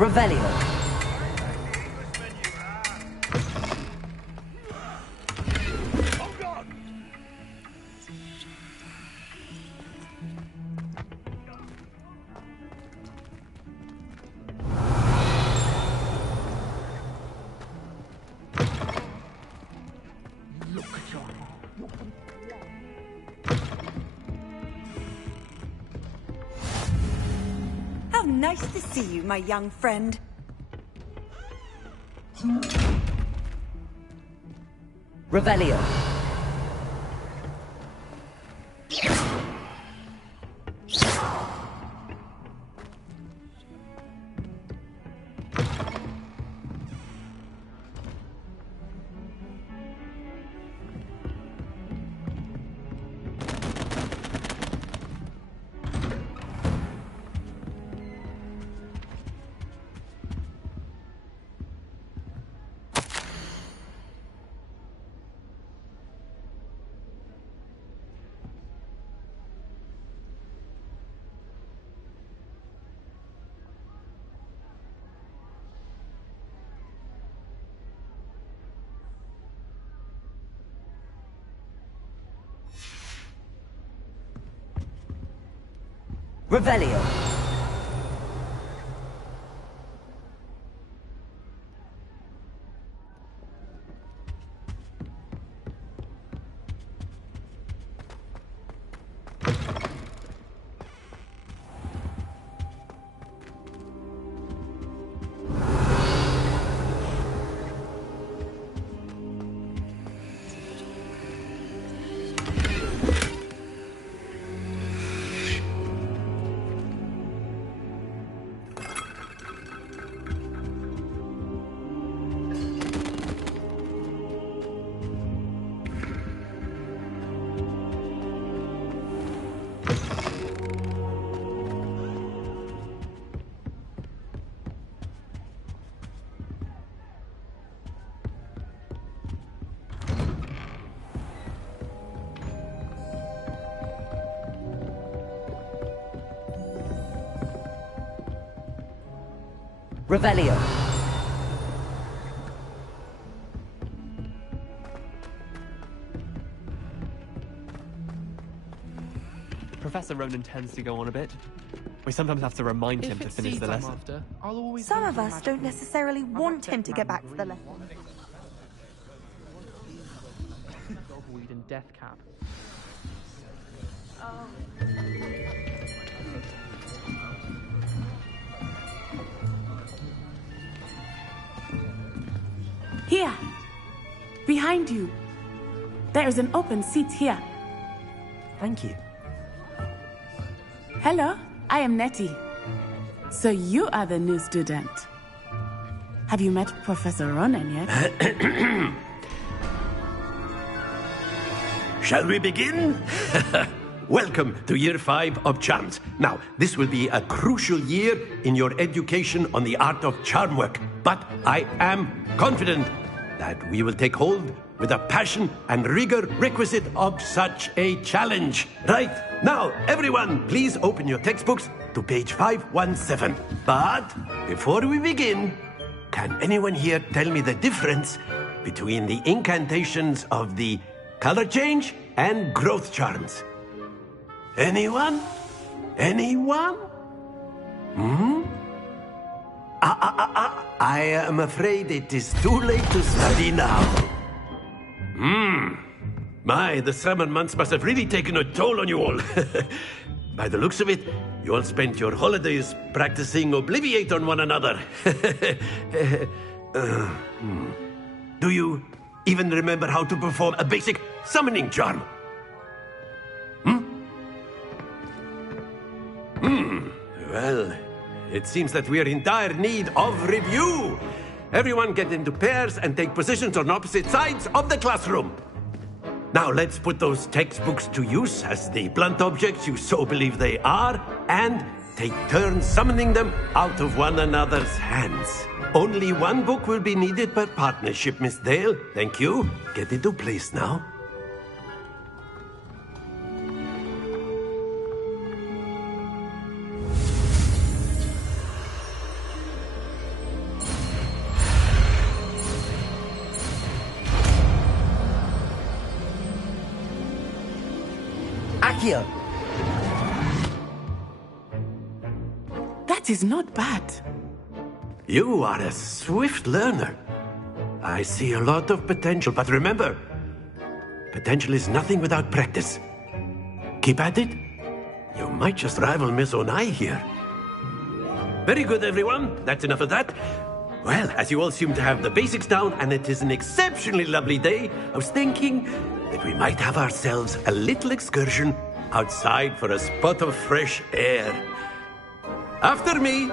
Revelio. How nice to see you, my young friend. Revelio. Revelio. Revelio. Professor Ronan tends to go on a bit. We sometimes have to remind him to finish the lesson. Some of us don't necessarily want him to get back to the lesson. Dogweed and death cap. Here! Behind you! There is an open seat here. Thank you. Hello, I am Nettie. So you are the new student. Have you met Professor Ronan yet? Shall we begin? Welcome to Year 5 of Charms. Now, this will be a crucial year in your education on the art of charm work, but I am confident that we will take hold with the passion and rigor requisite of such a challenge. Right, now, everyone, please open your textbooks to page 517. But before we begin, can anyone here tell me the difference between the incantations of the color change and growth charms? Anyone? Anyone? I am afraid it is too late to study now. My, the summer months must have really taken a toll on you all. By the looks of it, you all spent your holidays practicing Obliviate on one another. Do you even remember how to perform a basic summoning charm? Well, it seems that we are in dire need of review. Everyone get into pairs and take positions on opposite sides of the classroom. Now let's put those textbooks to use as the blunt objects you so believe they are, and take turns summoning them out of one another's hands. Only one book will be needed per partnership, Miss Dale. Thank you. Get into place now. Accio! That is not bad. You are a swift learner. I see a lot of potential, but remember, potential is nothing without practice. Keep at it. You might just rival Miss Onai here. Very good, everyone. That's enough of that. Well, as you all seem to have the basics down, and it is an exceptionally lovely day, I was thinking that we might have ourselves a little excursion outside for a spot of fresh air. After me.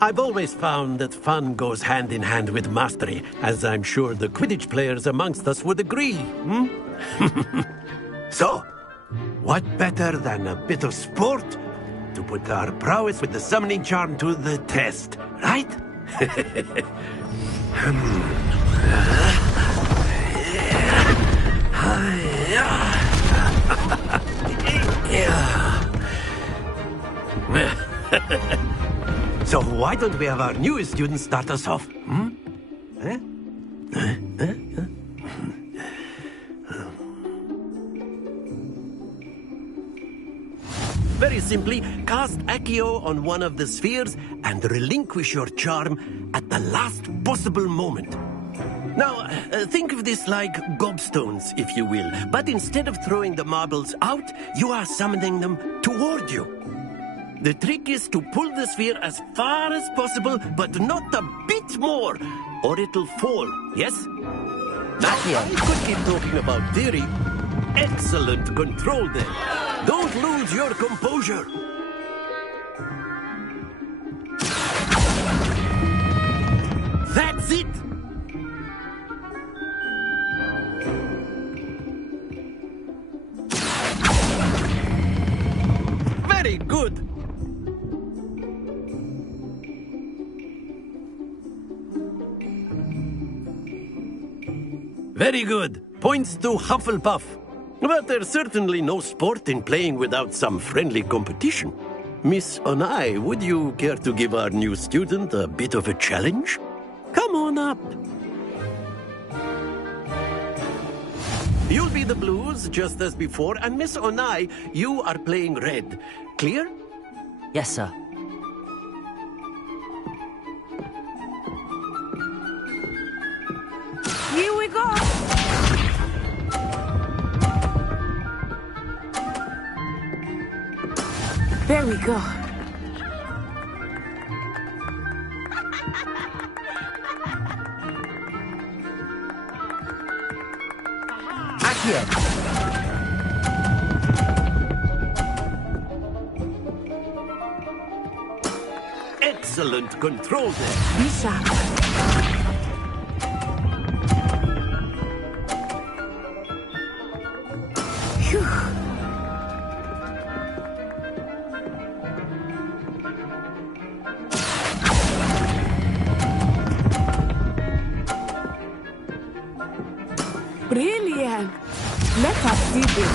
I've always found that fun goes hand in hand with mastery, as I'm sure the Quidditch players amongst us would agree. So, what better than a bit of sport to put our prowess with the summoning charm to the test, right? So why don't we have our newest student start us off? Very simply, cast Accio on one of the spheres and relinquish your charm at the last possible moment. Now, think of this like gobstones, if you will, but instead of throwing the marbles out, you are summoning them toward you. The trick is to pull the sphere as far as possible, but not a bit more, or it'll fall, yes? I could keep talking about theory. Excellent control then. Don't lose your composure. That's it! Very good! Very good. Points to Hufflepuff. But there's certainly no sport in playing without some friendly competition. Miss Onai, would you care to give our new student a bit of a challenge? Come on up. You'll be the blues, just as before, and Miss Onai, you are playing red. Clear? Yes, sir. Here we go! There we go. Accio! Excellent control there. Be sharp. Brilliant! Let us see this.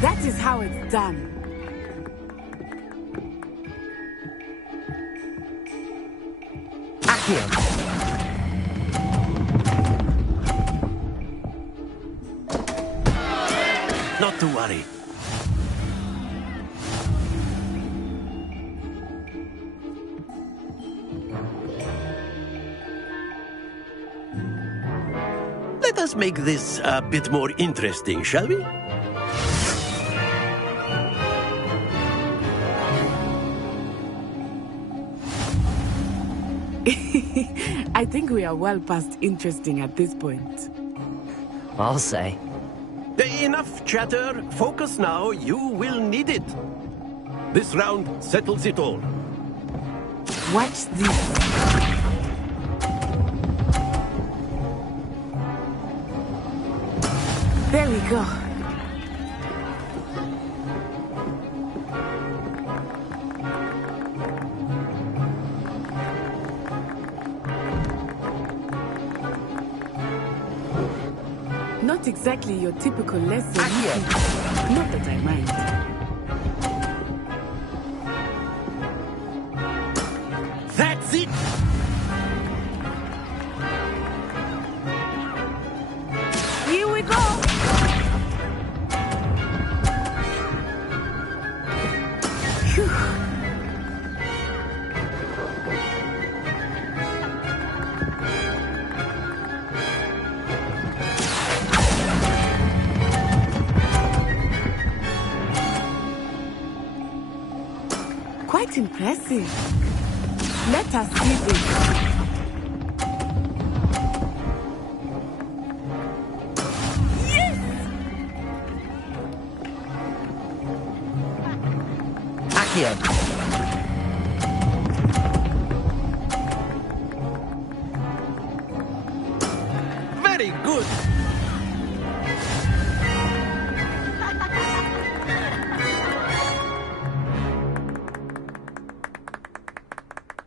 That is how it's done. Accio! Not to worry. Let us make this a bit more interesting, shall we? I think we are well past interesting at this point. I'll say. Enough chatter. Focus now. You will need it. This round settles it all. Watch this. There we go. Not exactly your typical lesson. Not that I mind. That's it! Here we go! Phew. Quite impressive. Let us see this. Yes! Accio. Very good!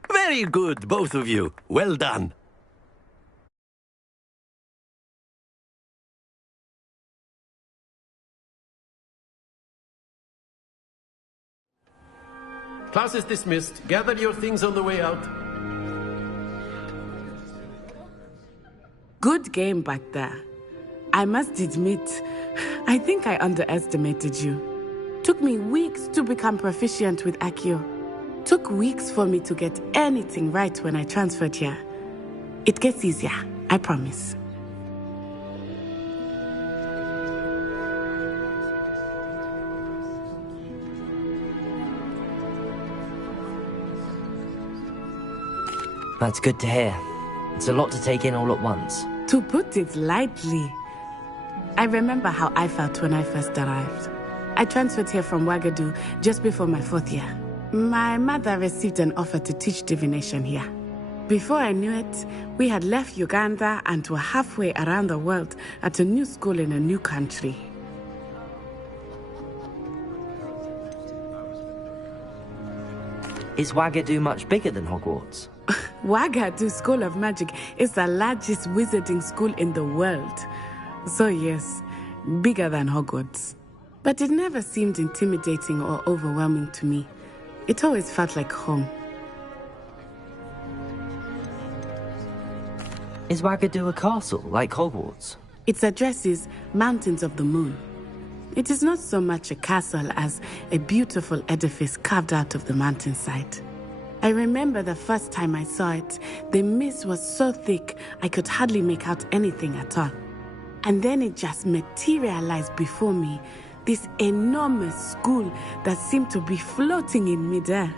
Very good, both of you. Well done. Class is dismissed. Gather your things on the way out. Good game back there. I must admit, I think I underestimated you. Took me weeks to become proficient with Accio. Took weeks for me to get anything right when I transferred here. It gets easier, I promise. That's good to hear. It's a lot to take in all at once. To put it lightly, I remember how I felt when I first arrived. I transferred here from Wagadu just before my 4th year. My mother received an offer to teach divination here. Before I knew it, we had left Uganda and were halfway around the world at a new school in a new country. Is Wagadu much bigger than Hogwarts? Wagadu School of Magic is the largest wizarding school in the world. So yes, bigger than Hogwarts. But it never seemed intimidating or overwhelming to me. It always felt like home. Is Wagadu a castle, like Hogwarts? Its address is Mountains of the Moon. It is not so much a castle as a beautiful edifice carved out of the mountainside. I remember the first time I saw it, the mist was so thick I could hardly make out anything at all. And then it just materialized before me, this enormous school that seemed to be floating in midair.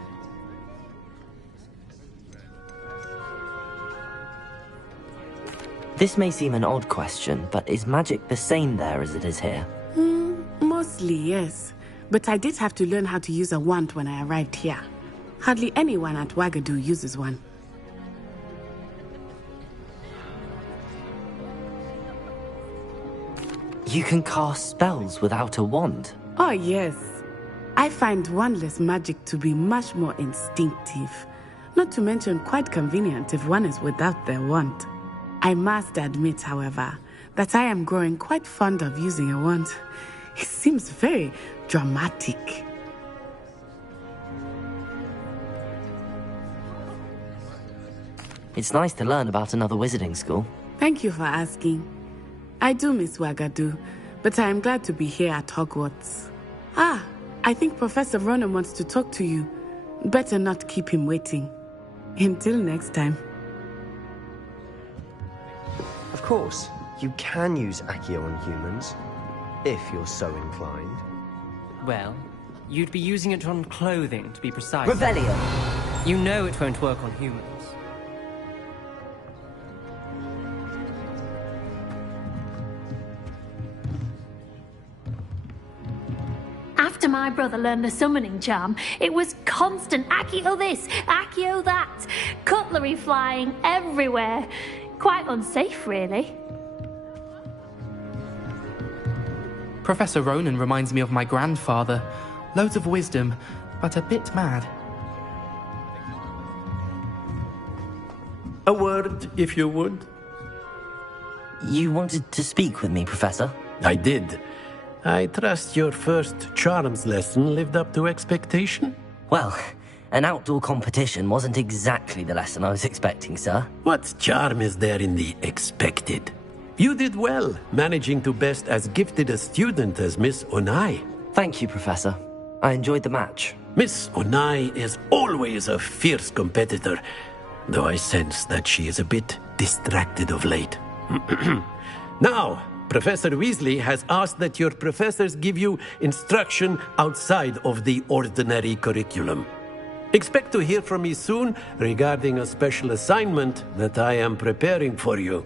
This may seem an odd question, but is magic the same there as it is here? Mostly, yes. But I did have to learn how to use a wand when I arrived here. Hardly anyone at Wagadu uses one. You can cast spells without a wand? Oh, yes. I find wandless magic to be much more instinctive. Not to mention quite convenient if one is without their wand. I must admit, however, that I am growing quite fond of using a wand. It seems very dramatic. It's nice to learn about another wizarding school. Thank you for asking. I do miss Wagadu, but I am glad to be here at Hogwarts. I think Professor Ronan wants to talk to you. Better not keep him waiting. Until next time. Of course, you can use Accio on humans, if you're so inclined. Well, you'd be using it on clothing, to be precise. Revelio! You know it won't work on humans. After my brother learned the summoning charm, it was constant Accio this, Accio that, cutlery flying everywhere. Quite unsafe, really. Professor Ronan reminds me of my grandfather. Loads of wisdom, but a bit mad. A word, if you would. You wanted to speak with me, Professor? I did. I trust your first charms lesson lived up to expectation? Well, an outdoor competition wasn't exactly the lesson I was expecting, sir. What charm is there in the expected? You did well, managing to best as gifted a student as Miss Onai. Thank you, Professor. I enjoyed the match. Miss Onai is always a fierce competitor, though I sense that she is a bit distracted of late. Now, Professor Weasley has asked that your professors give you instruction outside of the ordinary curriculum. Expect to hear from me soon regarding a special assignment that I am preparing for you.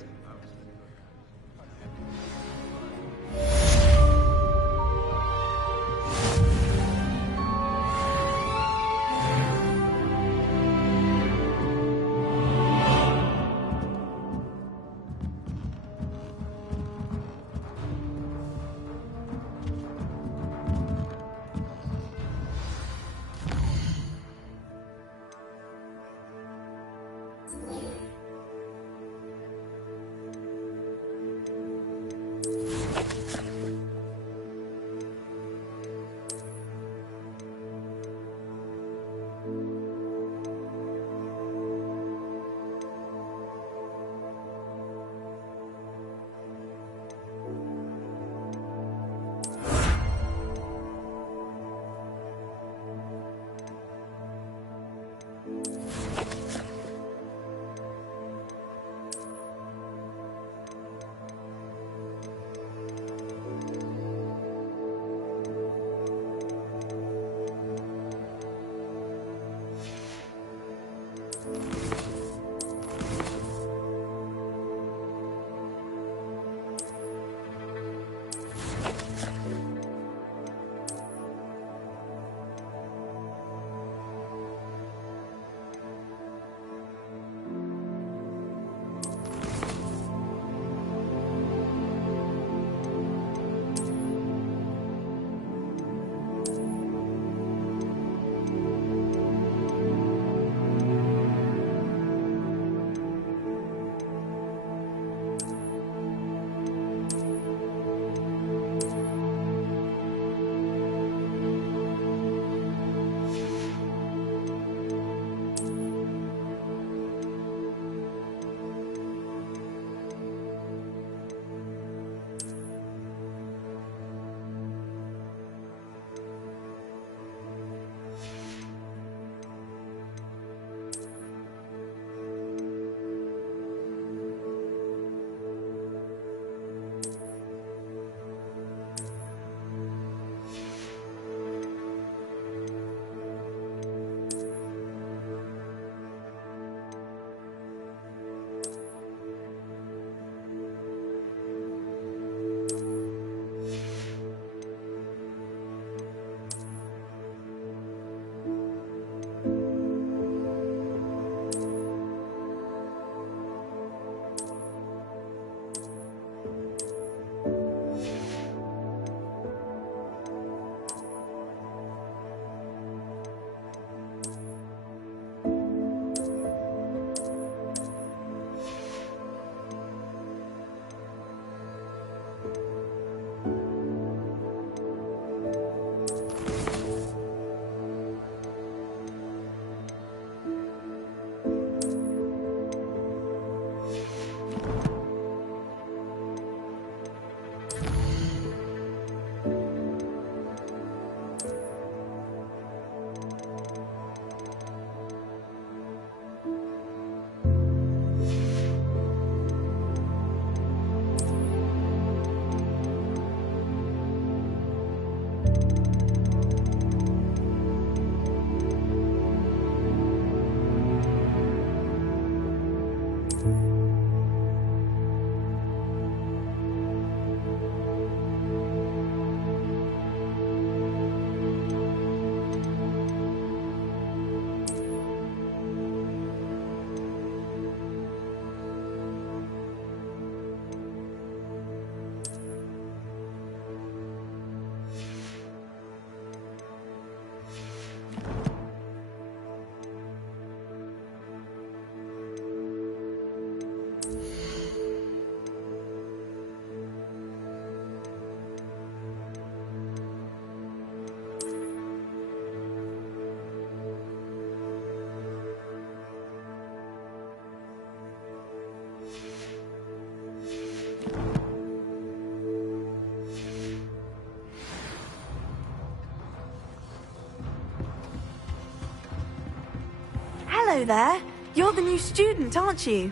Hello there. You're the new student, aren't you?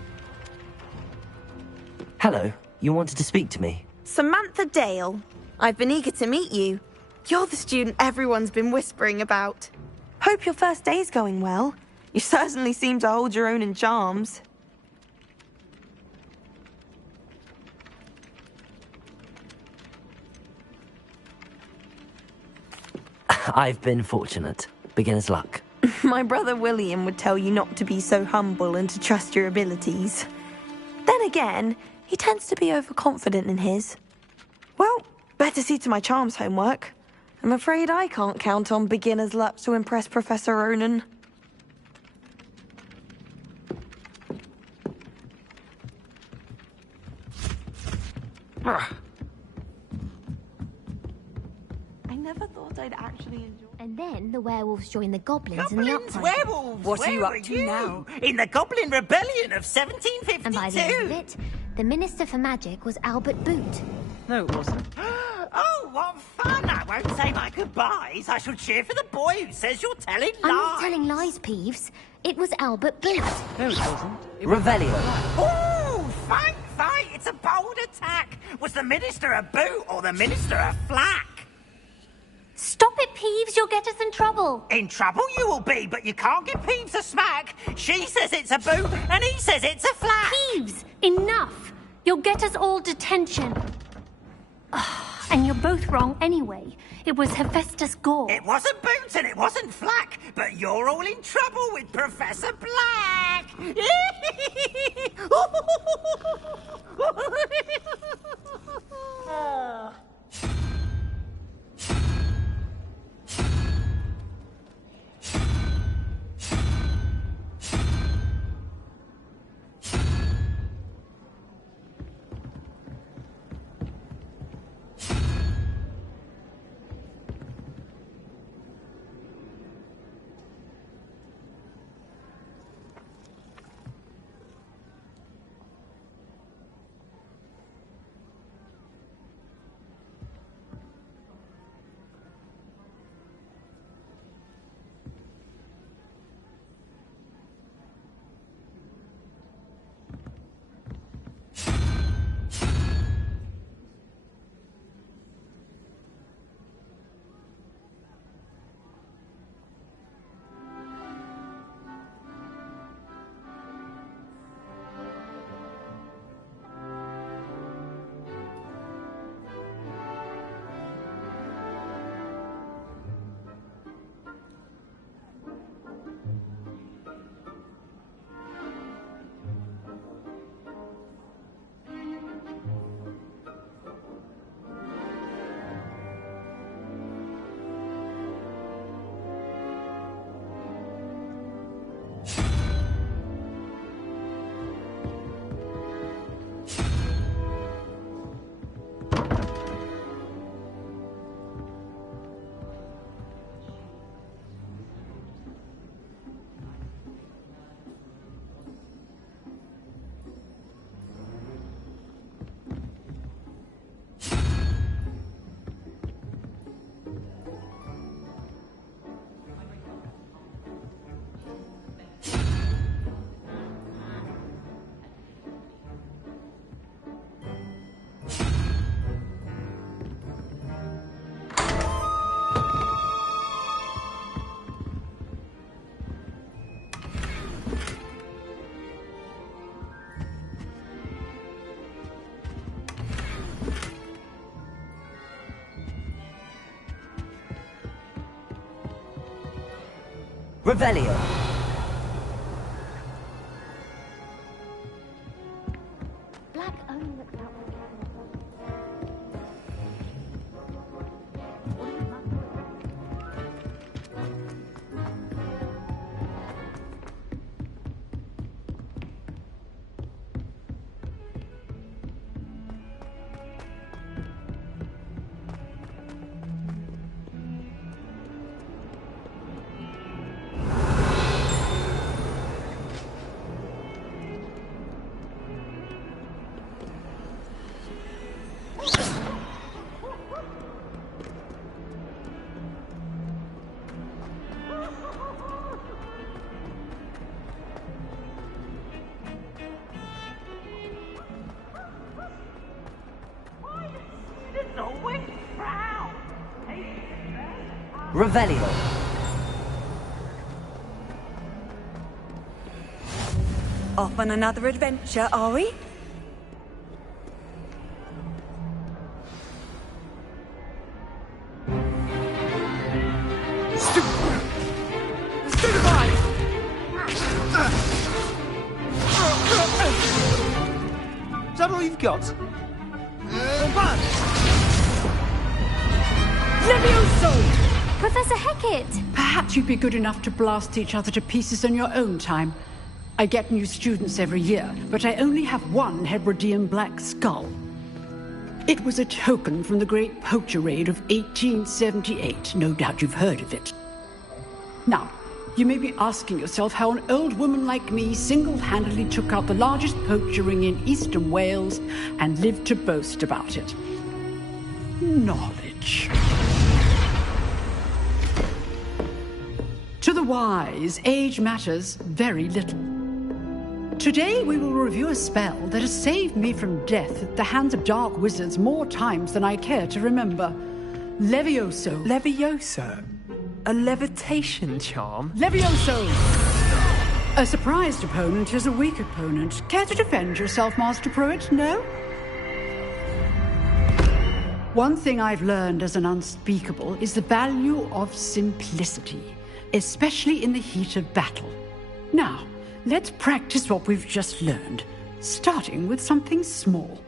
Hello, you wanted to speak to me? Samantha Dale. I've been eager to meet you. You're the student everyone's been whispering about. Hope your first day's going well. You certainly seem to hold your own in charms. I've been fortunate. Beginner's luck. My brother William would tell you not to be so humble and to trust your abilities. Then again, he tends to be overconfident in his. Well, better see to my charms homework. I'm afraid I can't count on beginner's luck to impress Professor Ronan. I never thought I'd actually enjoy... And then the werewolves joined the goblins in the uprising. Werewolves! What are you Where up to now? In the Goblin Rebellion of 1752! And by the end of it, the Minister for Magic was Albert Boot. No, it wasn't. Oh, what fun! I won't say my goodbyes. I shall cheer for the boy who says you're telling lies. I'm not telling lies, Peeves. It was Albert Boot. No, it wasn't. Revelio. Ooh, fight! It's a bold attack. Was the Minister a boot or the Minister a flack? Stop it, Peeves. You'll get us in trouble. In trouble you will be, but you can't give Peeves a smack. She says it's a boot, and he says it's a flack. Peeves, enough. You'll get us all detention. And you're both wrong anyway. It was Hephaestus Gore. It wasn't Boots and it wasn't Flack, but you're all in trouble with Professor Black. Revelio. Black only looks out for Revelio. Off on another adventure, are we? Is that all you've got? Levioso! Professor Hecat! Perhaps you'd be good enough to blast each other to pieces on your own time. I get new students every year, but I only have one Hebridean black skull. It was a token from the Great Poacher Raid of 1878. No doubt you've heard of it. Now, you may be asking yourself how an old woman like me single-handedly took out the largest poacher ring in eastern Wales and lived to boast about it. Knowledge. To the wise, age matters very little. Today we will review a spell that has saved me from death at the hands of dark wizards more times than I care to remember. Levioso. Levioso? A levitation charm? Levioso! A surprised opponent is a weak opponent. Care to defend yourself, Master Pruitt? No? One thing I've learned as an unspeakable is the value of simplicity, especially in the heat of battle. Now, let's practice what we've just learned, starting with something small.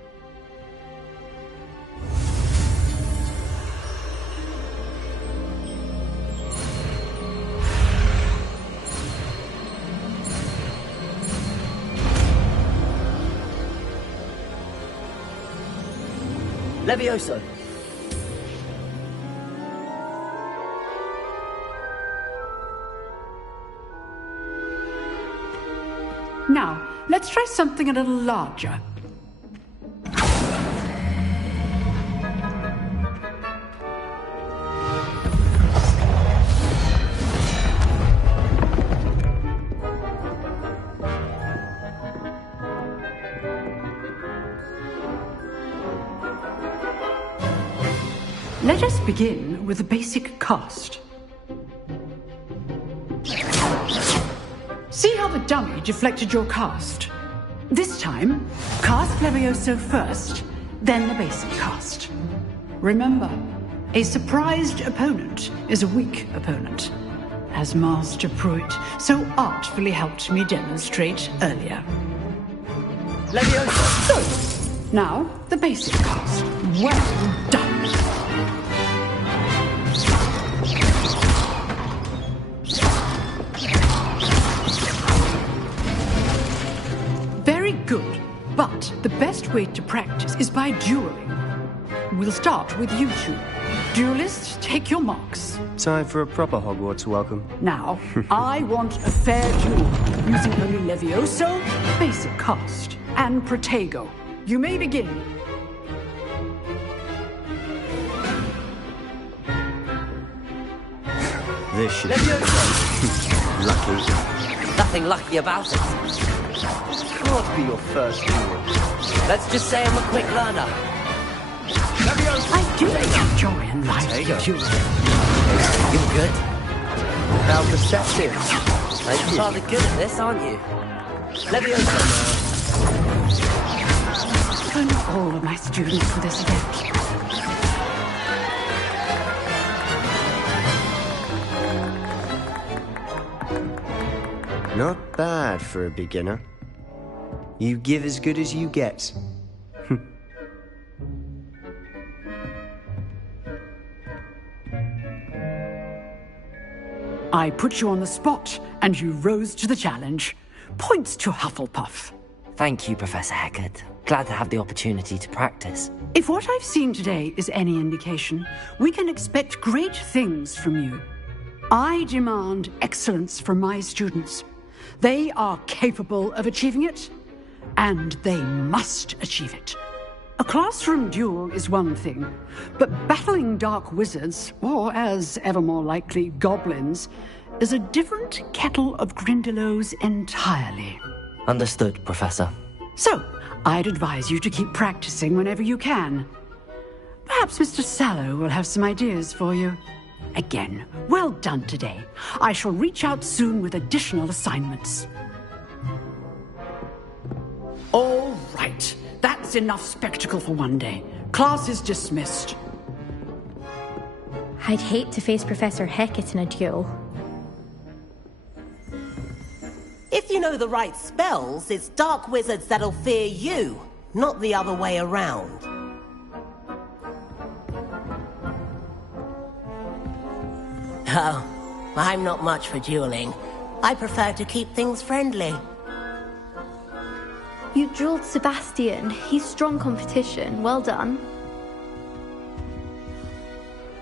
Levioso. Now, let's try something a little larger. Let us begin with the basic cast. See how the dummy deflected your cast? This time, cast Levioso first, then the basic cast. Remember, a surprised opponent is a weak opponent, as Master Pruitt so artfully helped me demonstrate earlier. Levioso! So, now the basic cast. Well done! Very good, but the best way to practice is by dueling. We'll start with you two. Duelists, take your marks. Time for a proper Hogwarts welcome. Now, I want a fair duel, using only Levioso, basic cast, and Protego. You may begin. This should Levioso! lucky. Nothing lucky about it. Can't be your first duel. Let's just say I'm a quick learner. I do enjoy and like your duel. You're good. How perceptive. You're rather good at this, aren't you? Levioso. Only all of my students for this event. Not bad for a beginner. You give as good as you get. I put you on the spot, and you rose to the challenge. Points to Hufflepuff. Thank you, Professor Hecat. Glad to have the opportunity to practice. If what I've seen today is any indication, we can expect great things from you. I demand excellence from my students. They are capable of achieving it, and they must achieve it. A classroom duel is one thing, but battling dark wizards, or as ever more likely, goblins, is a different kettle of Grindylows entirely. Understood, Professor. So, I'd advise you to keep practicing whenever you can. Perhaps Mr. Sallow will have some ideas for you. again. Well done today. I shall reach out soon with additional assignments. All right. That's enough spectacle for one day. Class is dismissed. I'd hate to face Professor Hecat in a duel. If you know the right spells, it's dark wizards that'll fear you, not the other way around. Oh, I'm not much for dueling. I prefer to keep things friendly. You drilled Sebastian. He's strong competition. Well done.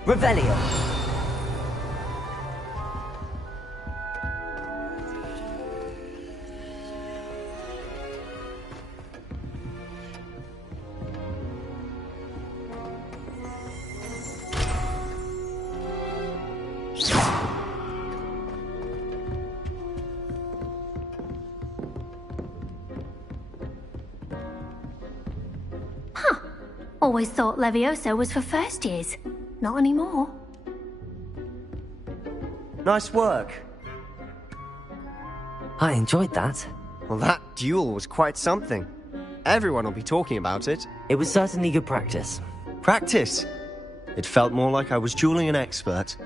Revelio. Always thought Levioso was for first years. Not anymore. Nice work. I enjoyed that. Well, that duel was quite something. Everyone will be talking about it. It was certainly good practice. Practice? It felt more like I was dueling an expert.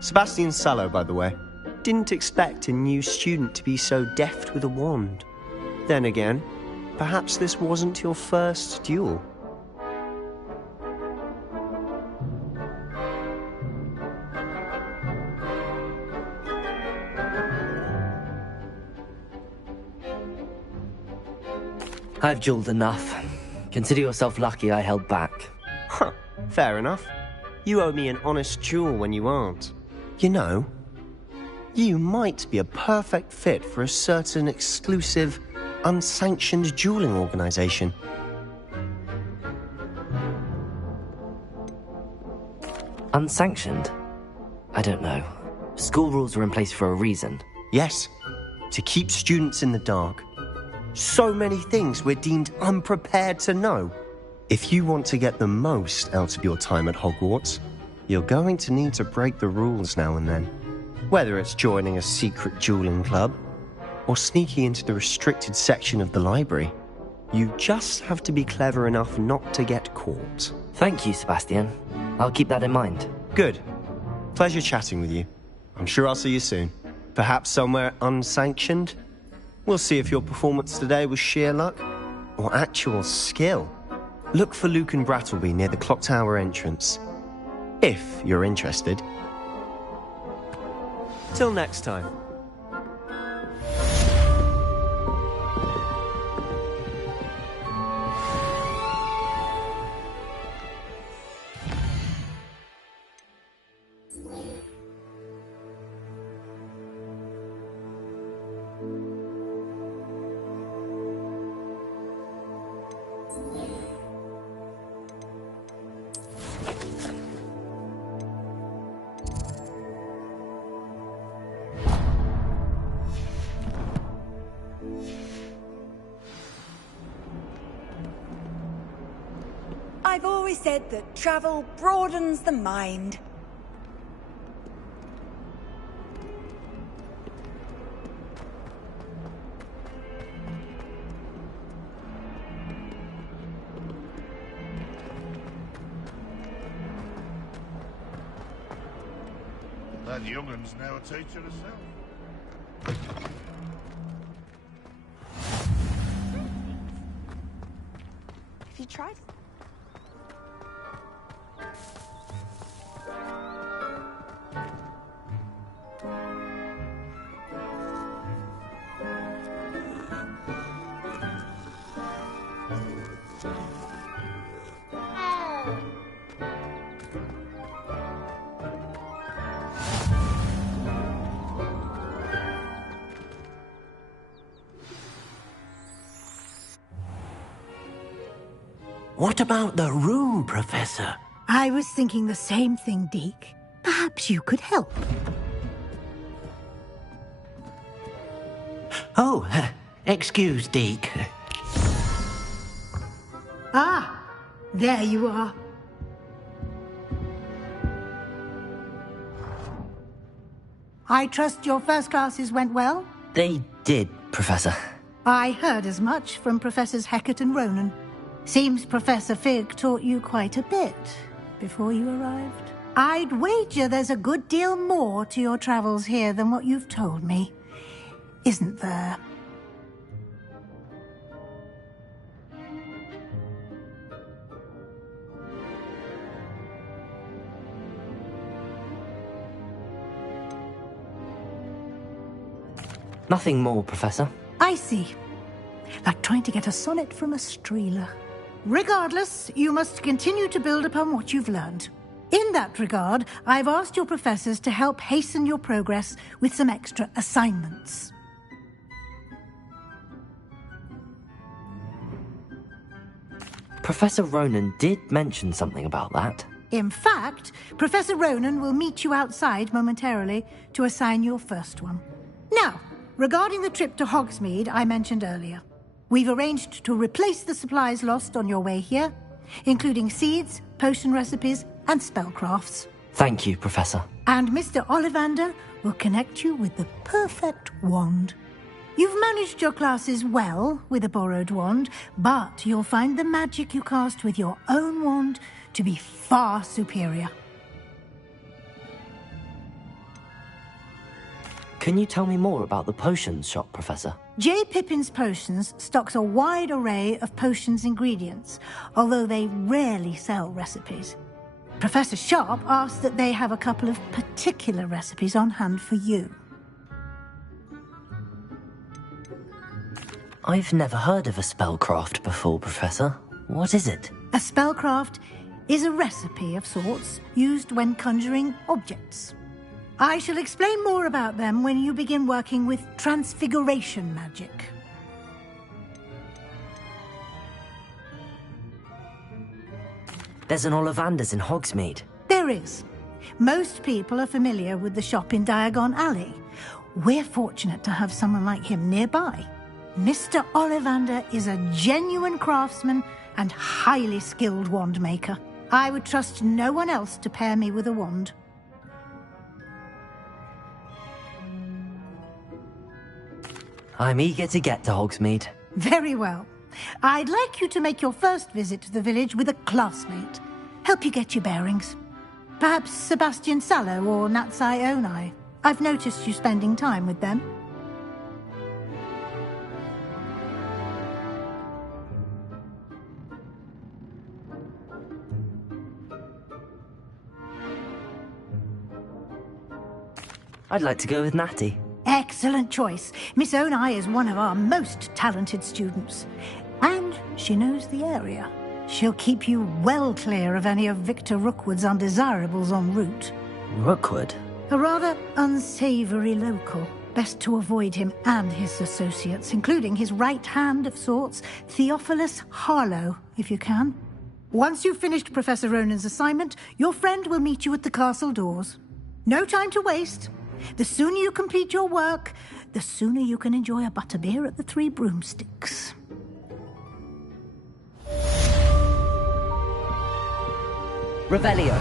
Sebastian Sallow, by the way. Didn't expect a new student to be so deft with a wand. Then again, perhaps this wasn't your first duel. I've dueled enough. Consider yourself lucky I held back. Huh, fair enough. You owe me an honest duel when you aren't. You know, you might be a perfect fit for a certain exclusive, unsanctioned dueling organization. Unsanctioned? I don't know. School rules are in place for a reason. Yes, to keep students in the dark. So many things we're deemed unprepared to know. If you want to get the most out of your time at Hogwarts, you're going to need to break the rules now and then. Whether it's joining a secret dueling club, or sneaking into the restricted section of the library, you just have to be clever enough not to get caught. Thank you, Sebastian. I'll keep that in mind. Good. Pleasure chatting with you. I'm sure I'll see you soon. Perhaps somewhere unsanctioned? We'll see if your performance today was sheer luck or actual skill. Look for Luke and Brattleby near the clock tower entrance, if you're interested. Till next time. I've always said that travel broadens the mind. That young'un's now a teacher herself. Have you tried? What about the room, Professor? I was thinking the same thing, Deke. Perhaps you could help. Oh, excuse, Deke. Ah, there you are. I trust your first classes went well? They did, Professor. I heard as much from Professors Hecat and Ronan. Seems Professor Fig taught you quite a bit before you arrived. I'd wager there's a good deal more to your travels here than what you've told me, isn't there? Nothing more, Professor. I see. Like trying to get a sonnet from a streeler. Regardless, you must continue to build upon what you've learned. In that regard, I've asked your professors to help hasten your progress with some extra assignments. Professor Ronan did mention something about that. In fact, Professor Ronan will meet you outside momentarily to assign your first one. Now, regarding the trip to Hogsmeade I mentioned earlier, we've arranged to replace the supplies lost on your way here, including seeds, potion recipes, and spellcrafts. Thank you, Professor. And Mr. Ollivander will connect you with the perfect wand. You've managed your classes well with a borrowed wand, but you'll find the magic you cast with your own wand to be far superior. Can you tell me more about the potions shop, Professor? J. Pippin's Potions stocks a wide array of potions ingredients, although they rarely sell recipes. Professor Sharp asks that they have a couple of particular recipes on hand for you. I've never heard of a spellcraft before, Professor. What is it? A spellcraft is a recipe of sorts used when conjuring objects. I shall explain more about them when you begin working with transfiguration magic. There's an Ollivander's in Hogsmeade. There is. Most people are familiar with the shop in Diagon Alley. We're fortunate to have someone like him nearby. Mr. Ollivander is a genuine craftsman and highly skilled wand maker. I would trust no one else to pair me with a wand. I'm eager to get to Hogsmeade. Very well. I'd like you to make your first visit to the village with a classmate. Help you get your bearings. Perhaps Sebastian Sallow or Natsai Onai. I've noticed you spending time with them. I'd like to go with Natty. Excellent choice. Miss Onai is one of our most talented students. And she knows the area. She'll keep you well clear of any of Victor Rookwood's undesirables en route. Rookwood? A rather unsavoury local. Best to avoid him and his associates, including his right hand of sorts, Theophilus Harlow, if you can. Once you've finished Professor Ronan's assignment, your friend will meet you at the castle doors. No time to waste. The sooner you complete your work, the sooner you can enjoy a butterbeer at the Three Broomsticks. Revelio.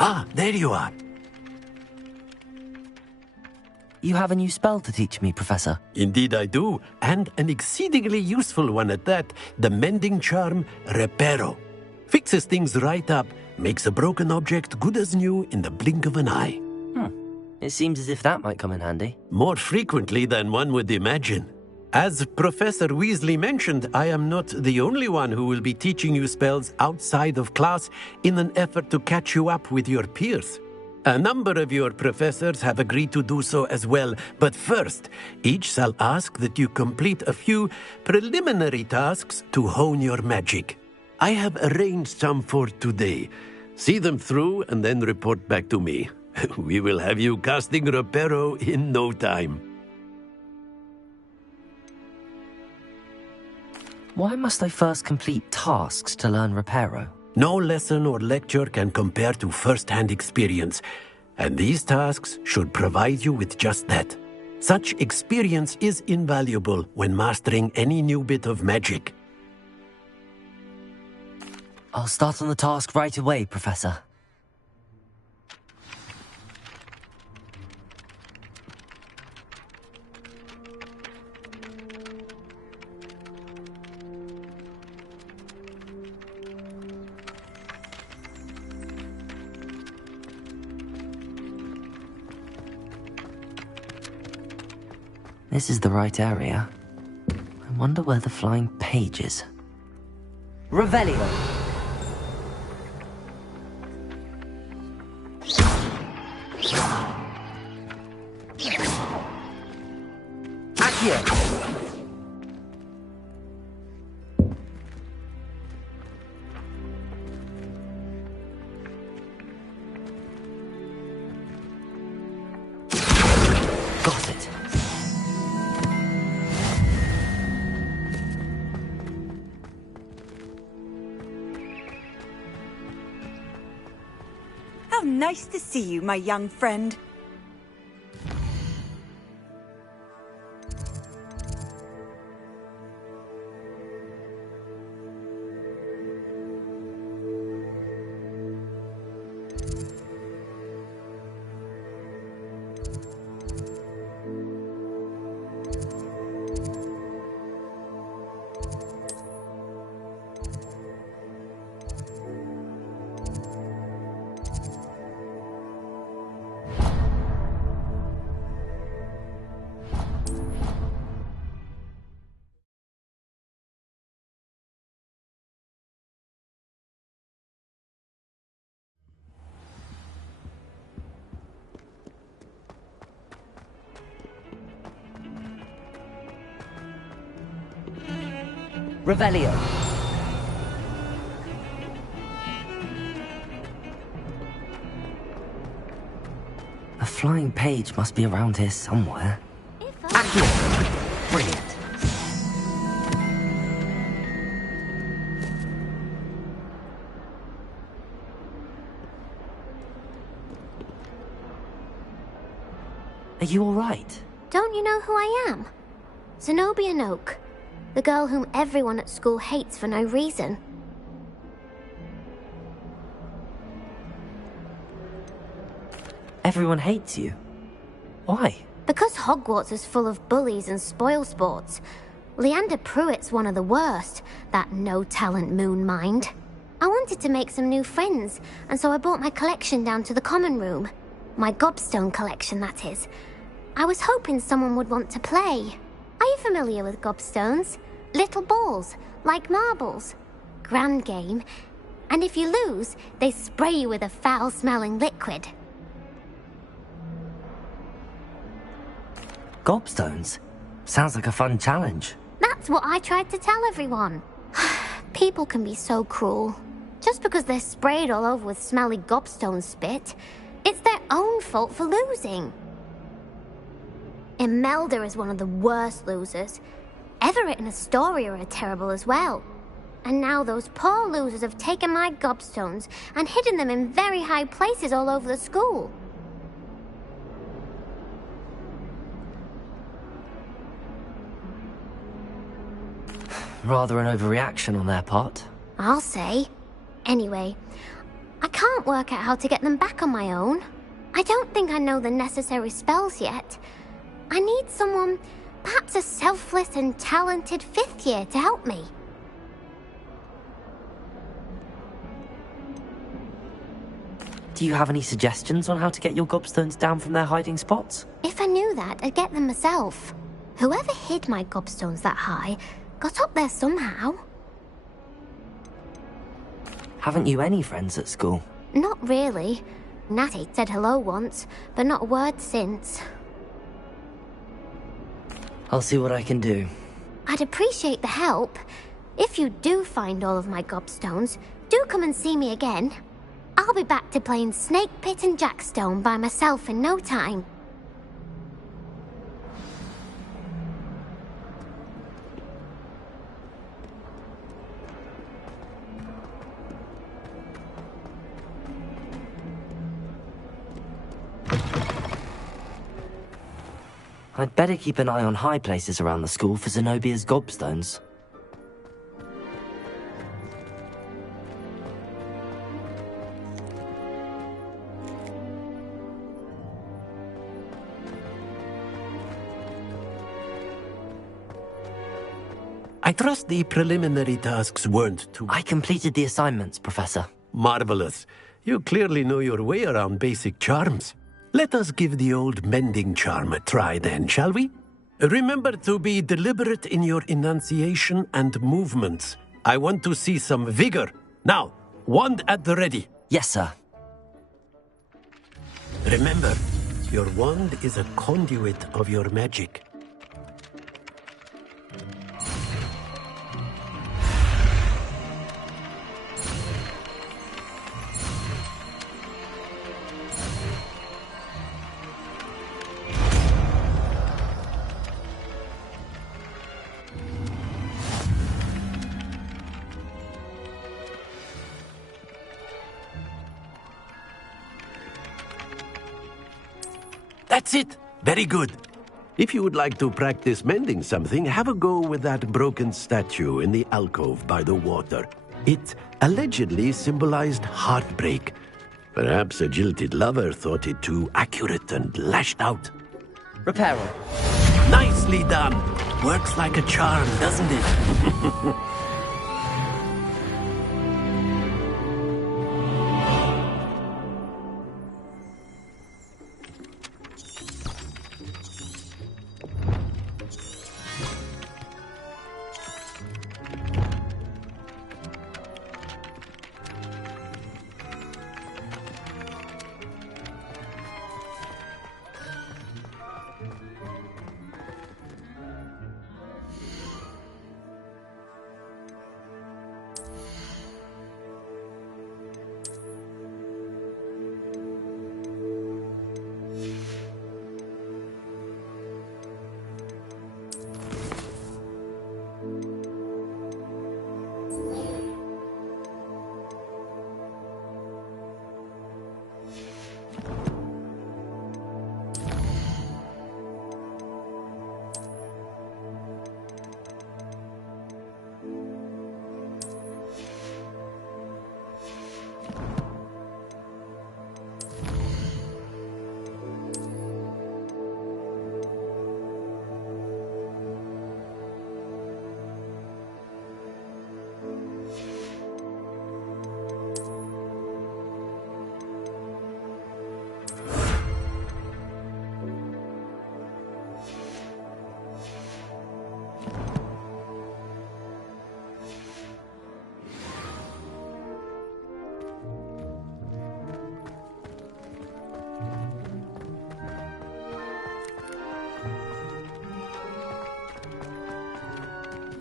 Ah, there you are. You have a new spell to teach me, Professor. Indeed I do, and an exceedingly useful one at that. The mending charm, Reparo. Fixes things right up, makes a broken object good as new in the blink of an eye. It seems as if that might come in handy. More frequently than one would imagine. As Professor Weasley mentioned, I am not the only one who will be teaching you spells outside of class in an effort to catch you up with your peers. A number of your professors have agreed to do so as well, but first, each shall ask that you complete a few preliminary tasks to hone your magic. I have arranged some for today. See them through and then report back to me. We will have you casting Reparo in no time. Why must I first complete tasks to learn Reparo? No lesson or lecture can compare to first-hand experience, and these tasks should provide you with just that. Such experience is invaluable when mastering any new bit of magic. I'll start on the task right away, Professor. This is the right area. I wonder where the flying page is. Revelio. Accio. Got it. How nice to see you, my young friend. Revelio. A flying page must be around here somewhere. Accio. Brilliant. Are you all right? Don't you know who I am? Zenobia Noak, the girl whom everyone at school hates for no reason. Everyone hates you. Why? Because Hogwarts is full of bullies and spoilsports. Leander Pruitt's one of the worst, that no-talent moon mind. I wanted to make some new friends, and so I brought my collection down to the common room. My gobstone collection, that is. I was hoping someone would want to play. Are you familiar with gobstones? Little balls, like marbles. Grand game. And if you lose, they spray you with a foul-smelling liquid. Gobstones? Sounds like a fun challenge. That's what I tried to tell everyone. People can be so cruel. Just because they're sprayed all over with smelly gobstone spit, it's their own fault for losing. Imelda is one of the worst losers. Everett and Astoria are terrible as well. And now those poor losers have taken my gobstones and hidden them in very high places all over the school. Rather an overreaction on their part. I'll say. Anyway, I can't work out how to get them back on my own. I don't think I know the necessary spells yet. I need someone, perhaps a selfless and talented fifth year to help me. Do you have any suggestions on how to get your gobstones down from their hiding spots? If I knew that, I'd get them myself. Whoever hid my gobstones that high got up there somehow. Haven't you any friends at school? Not really. Natty said hello once, but not a word since. I'll see what I can do. I'd appreciate the help. If you do find all of my gobstones, do come and see me again. I'll be back to playing Snake Pit and Jackstone by myself in no time. I'd better keep an eye on high places around the school for Zenobia's gobstones. I trust the preliminary tasks weren't too... I completed the assignments, Professor. Marvelous. You clearly know your way around basic charms. Let us give the old mending charm a try then, shall we? Remember to be deliberate in your enunciation and movements. I want to see some vigor. Now, wand at the ready. Yes, sir. Remember, your wand is a conduit of your magic. That's it! Very good. If you would like to practice mending something, have a go with that broken statue in the alcove by the water. It allegedly symbolized heartbreak. Perhaps a jilted lover thought it too accurate and lashed out. Reparo. Nicely done! Works like a charm, doesn't it?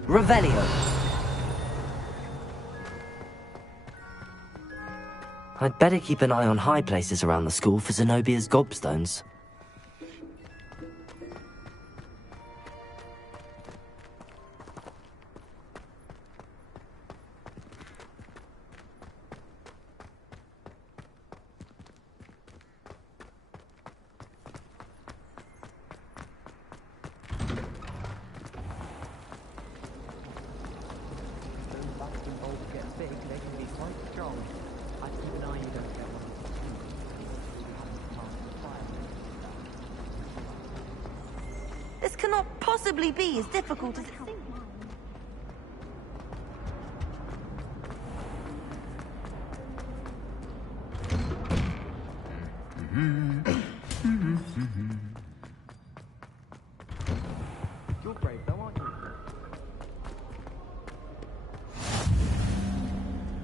Revelio. I'd better keep an eye on high places around the school for Zenobia's gobstones. This cannot possibly be as difficult as it seems. You're brave though, aren't you?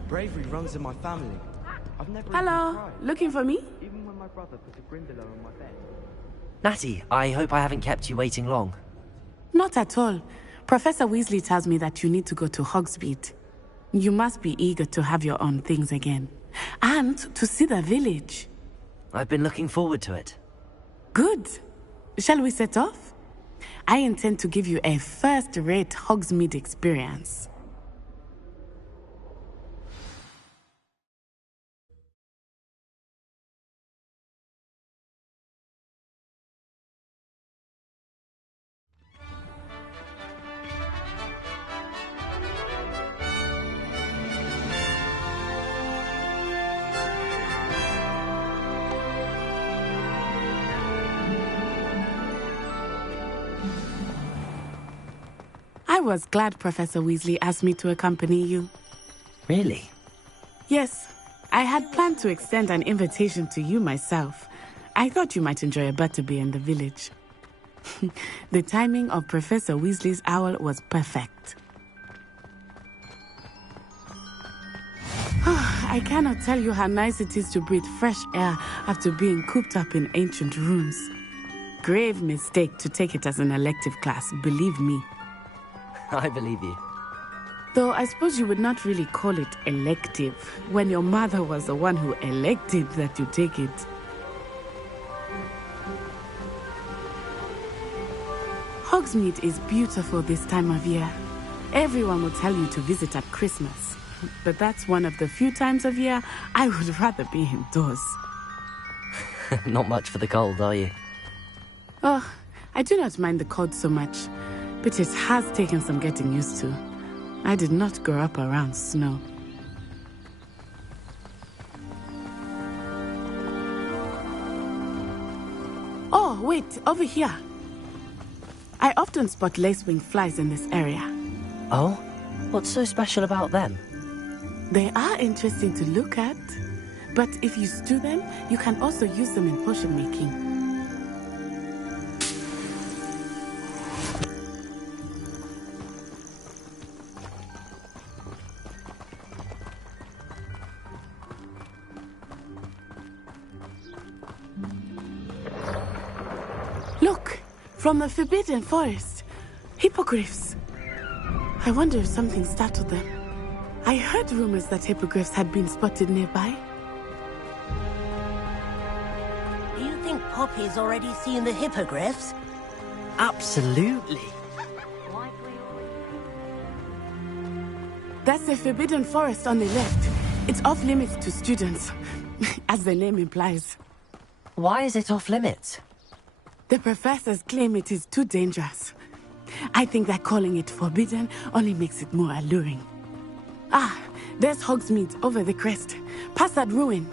Bravery runs in my family. I've never Hello, even cried. looking for me? Even when my brother put a Grindylow on my bed. Natty, I hope I haven't kept you waiting long. Not at all. Professor Weasley tells me that you need to go to Hogsmeade. You must be eager to have your own things again. And to see the village. I've been looking forward to it. Good. Shall we set off? I intend to give you a first-rate Hogsmeade experience. I was glad Professor Weasley asked me to accompany you. Really? Yes, I had planned to extend an invitation to you myself. I thought you might enjoy a butterbeer in the village. The timing of Professor Weasley's owl was perfect. I cannot tell you how nice it is to breathe fresh air after being cooped up in ancient rooms. Grave mistake to take it as an elective class, believe me. I believe you. Though I suppose you would not really call it elective when your mother was the one who elected that you take it. Hogsmeade is beautiful this time of year. Everyone will tell you to visit at Christmas. But that's one of the few times of year I would rather be indoors. Not much for the cold, are you? Oh, I do not mind the cold so much. But it has taken some getting used to. I did not grow up around snow. Oh, wait, over here. I often spot lacewing flies in this area. Oh? What's so special about them? They are interesting to look at. But if you stew them, you can also use them in potion making. Look, from the Forbidden Forest. Hippogriffs. I wonder if something startled them. I heard rumors that hippogriffs had been spotted nearby. Do you think Poppy's already seen the hippogriffs? Absolutely. That's the Forbidden Forest on the left. It's off limits to students, as the name implies. Why is it off limits? The professors claim it is too dangerous. I think that calling it forbidden only makes it more alluring. Ah, there's Hogsmeade over the crest. Past that ruin.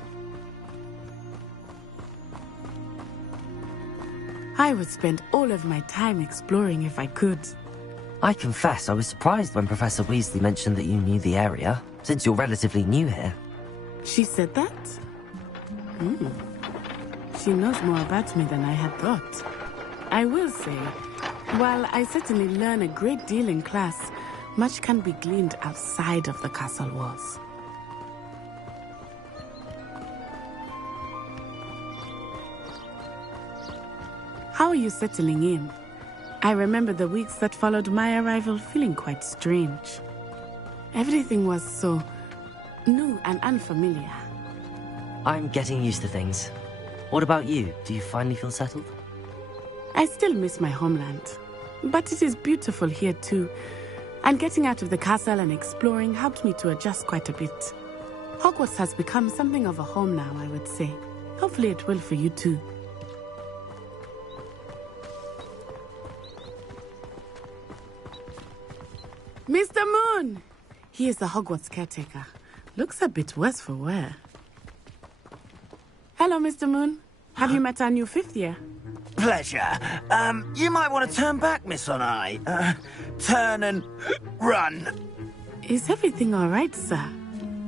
I would spend all of my time exploring if I could. I confess I was surprised when Professor Weasley mentioned that you knew the area, since you're relatively new here. She said that? She knows more about me than I had thought. I will say, while I certainly learn a great deal in class, much can be gleaned outside of the castle walls. How are you settling in? I remember the weeks that followed my arrival feeling quite strange. Everything was so new and unfamiliar. I'm getting used to things. What about you? Do you finally feel settled? I still miss my homeland, but it is beautiful here too. And getting out of the castle and exploring helped me to adjust quite a bit. Hogwarts has become something of a home now, I would say. Hopefully it will for you too. Mr. Moon! He is the Hogwarts caretaker. Looks a bit worse for wear. Hello, Mr. Moon. Have you met our new fifth year? Pleasure. You might want to turn back, Miss On-Eye. Turn and run. Is everything all right, sir?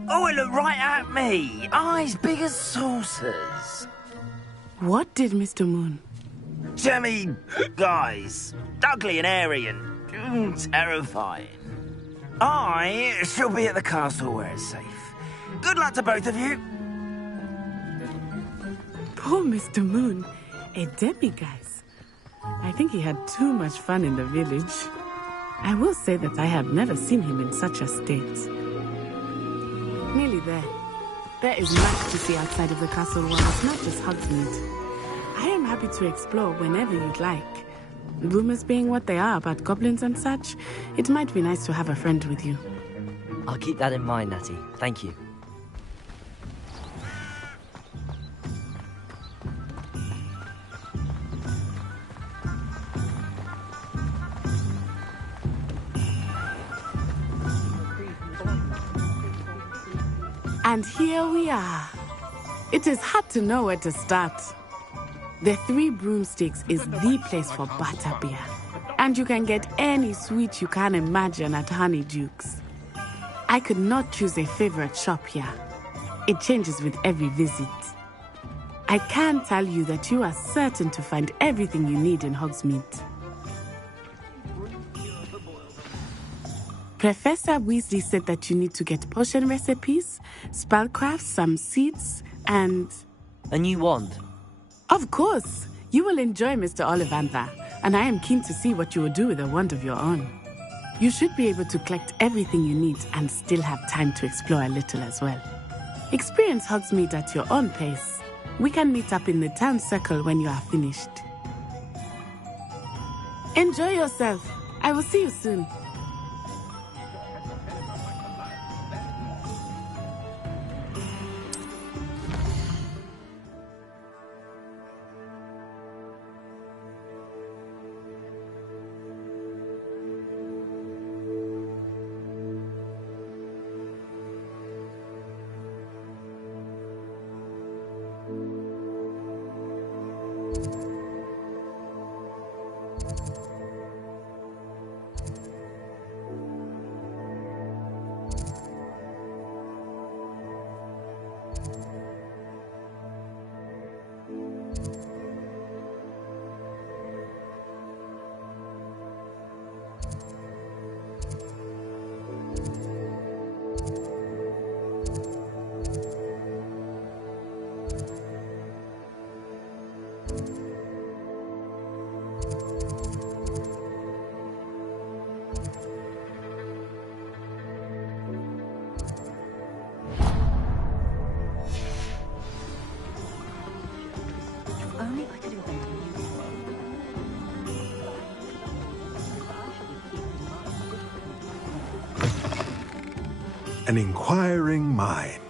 Oh, it looked right at me. Eyes big as saucers. What did Mr. Moon? Jemmy guys. Ugly and airy and terrifying. I shall be at the castle where it's safe. Good luck to both of you. Poor Mr. Moon, a demiguise. I think he had too much fun in the village. I will say that I have never seen him in such a state. Nearly there. There is much to see outside of the castle walls, not just Hogsmeade. I am happy to explore whenever you'd like. Rumors being what they are about goblins and such, it might be nice to have a friend with you. I'll keep that in mind, Natty. Thank you. And here we are. It is hard to know where to start. The Three Broomsticks is the place for butterbeer. And you can get any sweet you can imagine at Honeyduke's. I could not choose a favorite shop here. It changes with every visit. I can tell you that you are certain to find everything you need in Hogsmeade. Professor Weasley said that you need to get potion recipes, spellcrafts, some seeds, and... a new wand. Of course! You will enjoy Mr. Ollivander, and I am keen to see what you will do with a wand of your own. You should be able to collect everything you need and still have time to explore a little as well. Experience Hogsmeade at your own pace. We can meet up in the town circle when you are finished. Enjoy yourself. I will see you soon. An inquiring mind.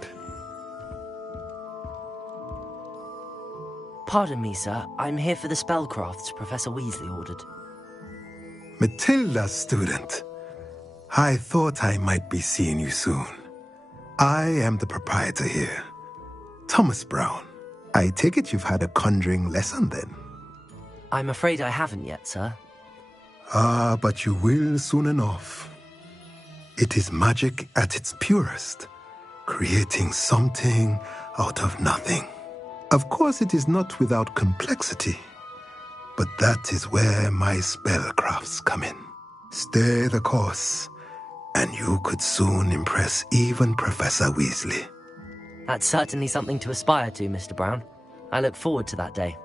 Pardon me, sir. I'm here for the spellcrafts Professor Weasley ordered. Matilda, student. I thought I might be seeing you soon. I am the proprietor here, Thomas Brown. I take it you've had a conjuring lesson then? I'm afraid I haven't yet, sir. Ah, but you will soon enough. It is magic at its purest, creating something out of nothing. Of course, it is not without complexity, but that is where my spellcrafts come in. Stay the course, and you could soon impress even Professor Weasley. That's certainly something to aspire to, Mr. Brown. I look forward to that day.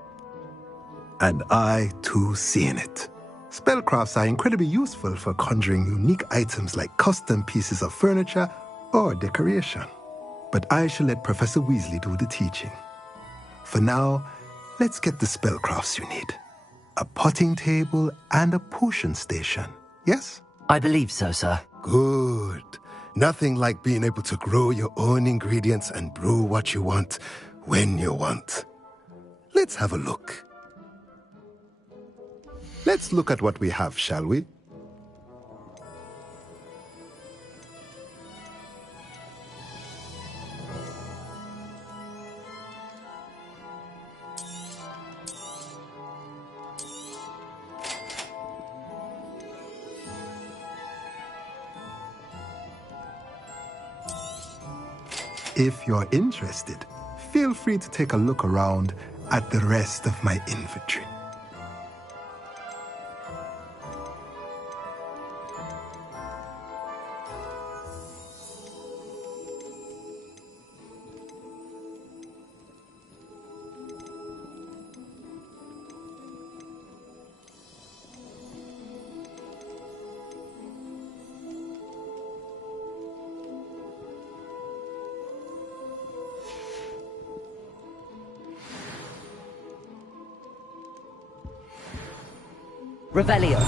And I, too, seeing it. Spellcrafts are incredibly useful for conjuring unique items like custom pieces of furniture or decoration. But I shall let Professor Weasley do the teaching. For now, let's get the spellcrafts you need. A potting table and a potion station, yes? I believe so, sir. Good. Nothing like being able to grow your own ingredients and brew what you want when you want. Let's have a look. Let's look at what we have, shall we? If you're interested, feel free to take a look around at the rest of my inventory. Revelio.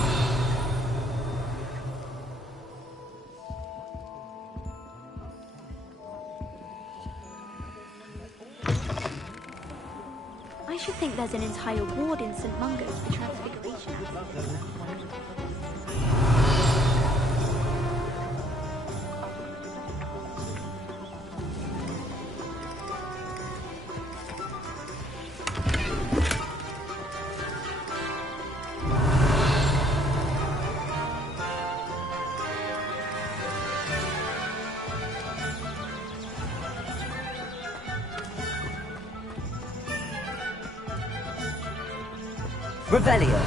I should think there's an entire ward in St. Mungo's for Transfiguration. Revelio.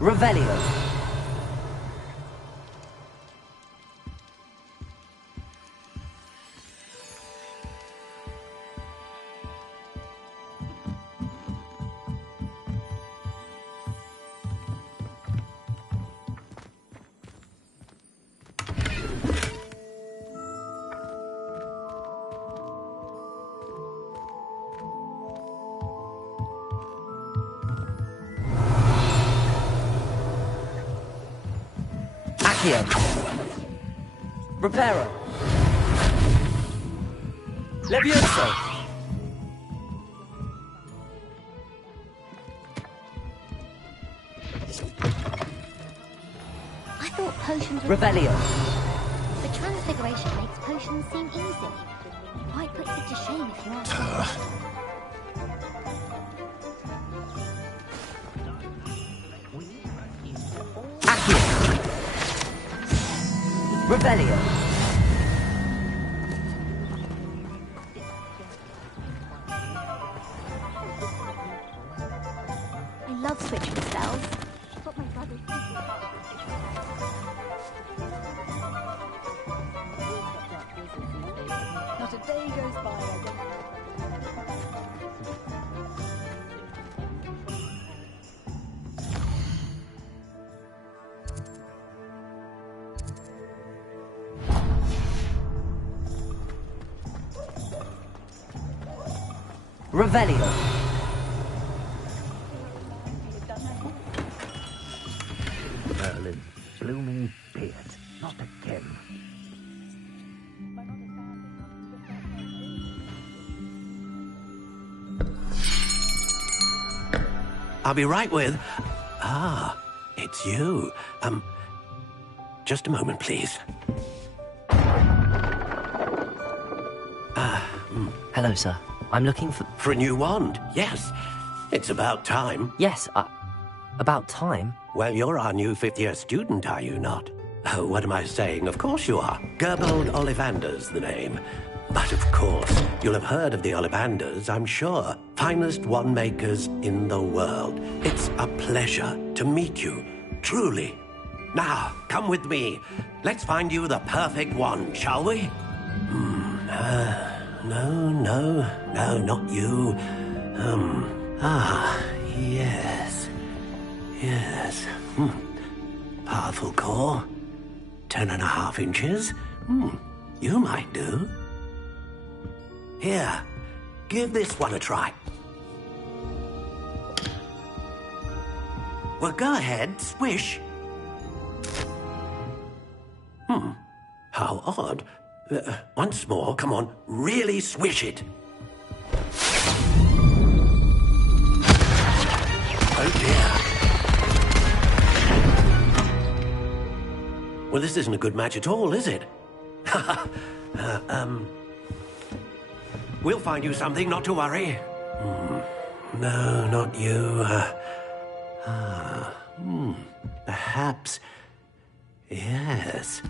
Revelio. Reparo. Levioso. I thought potions were... Revelio. The Transfiguration makes potions seem easy. Quite puts it to shame if you ask me. Revelio. I love switching spells. But my brother's Not a day goes by I don't... Revelio. Merlin, blooming beard, not again. I'll be right with... it's you. Just a moment, please. Hello, sir. I'm looking for... For a new wand, yes. It's about time. Yes, about time? Well, you're our new fifth-year student, are you not? Oh, what am I saying? Of course you are. Gerbold Ollivander's the name. But of course, you'll have heard of the Ollivanders, I'm sure. Finest wand makers in the world. It's a pleasure to meet you, truly. Now, come with me. Let's find you the perfect wand, shall we? No, not you. Yes. Powerful core. 10.5 inches. You might do. Here, give this one a try. Well, go ahead, swish. How odd. Once more, come on, really swish it. Oh dear. Well, this isn't a good match at all, is it? We'll find you something, not to worry. No, not you. Perhaps... Yes.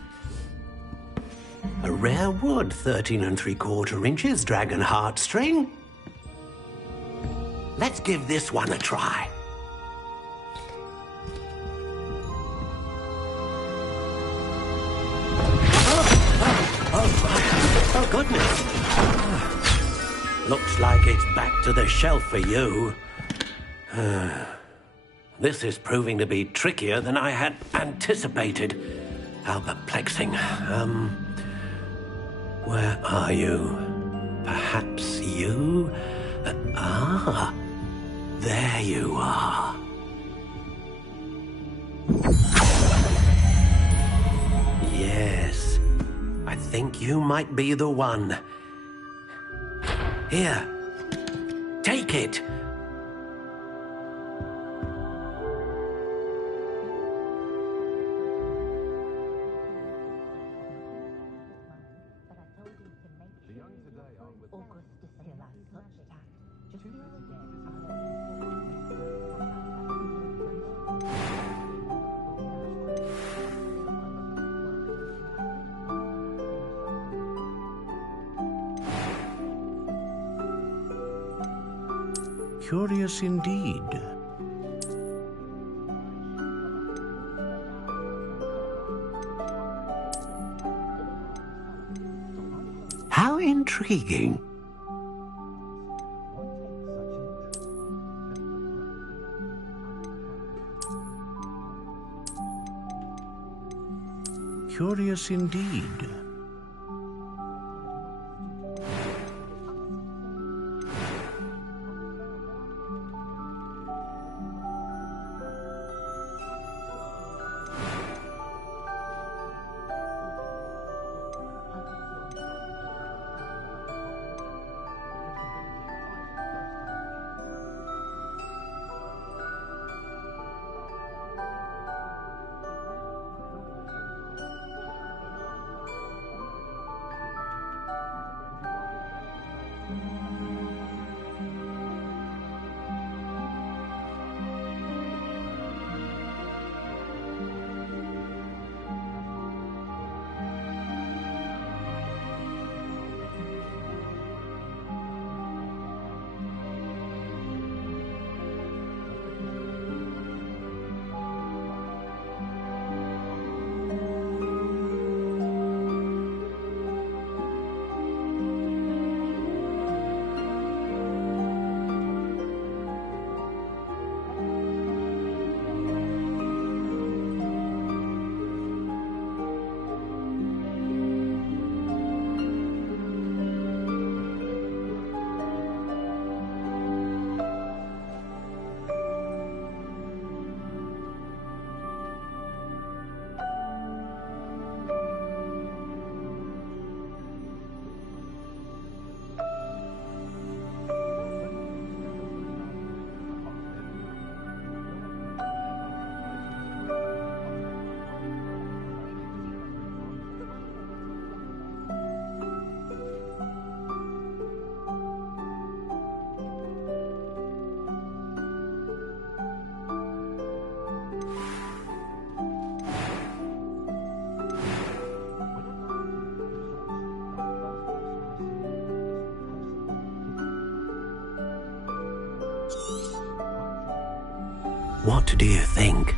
A rare wood, 13 3/4 inches, dragon heartstring. Let's give this one a try. Oh, goodness. Looks like it's back to the shelf for you. This is proving to be trickier than I had anticipated. How perplexing. Where are you? Perhaps you? There you are. Yes, I think you might be the one. Here, take it. Curious indeed. How intriguing. Curious indeed. What do you think?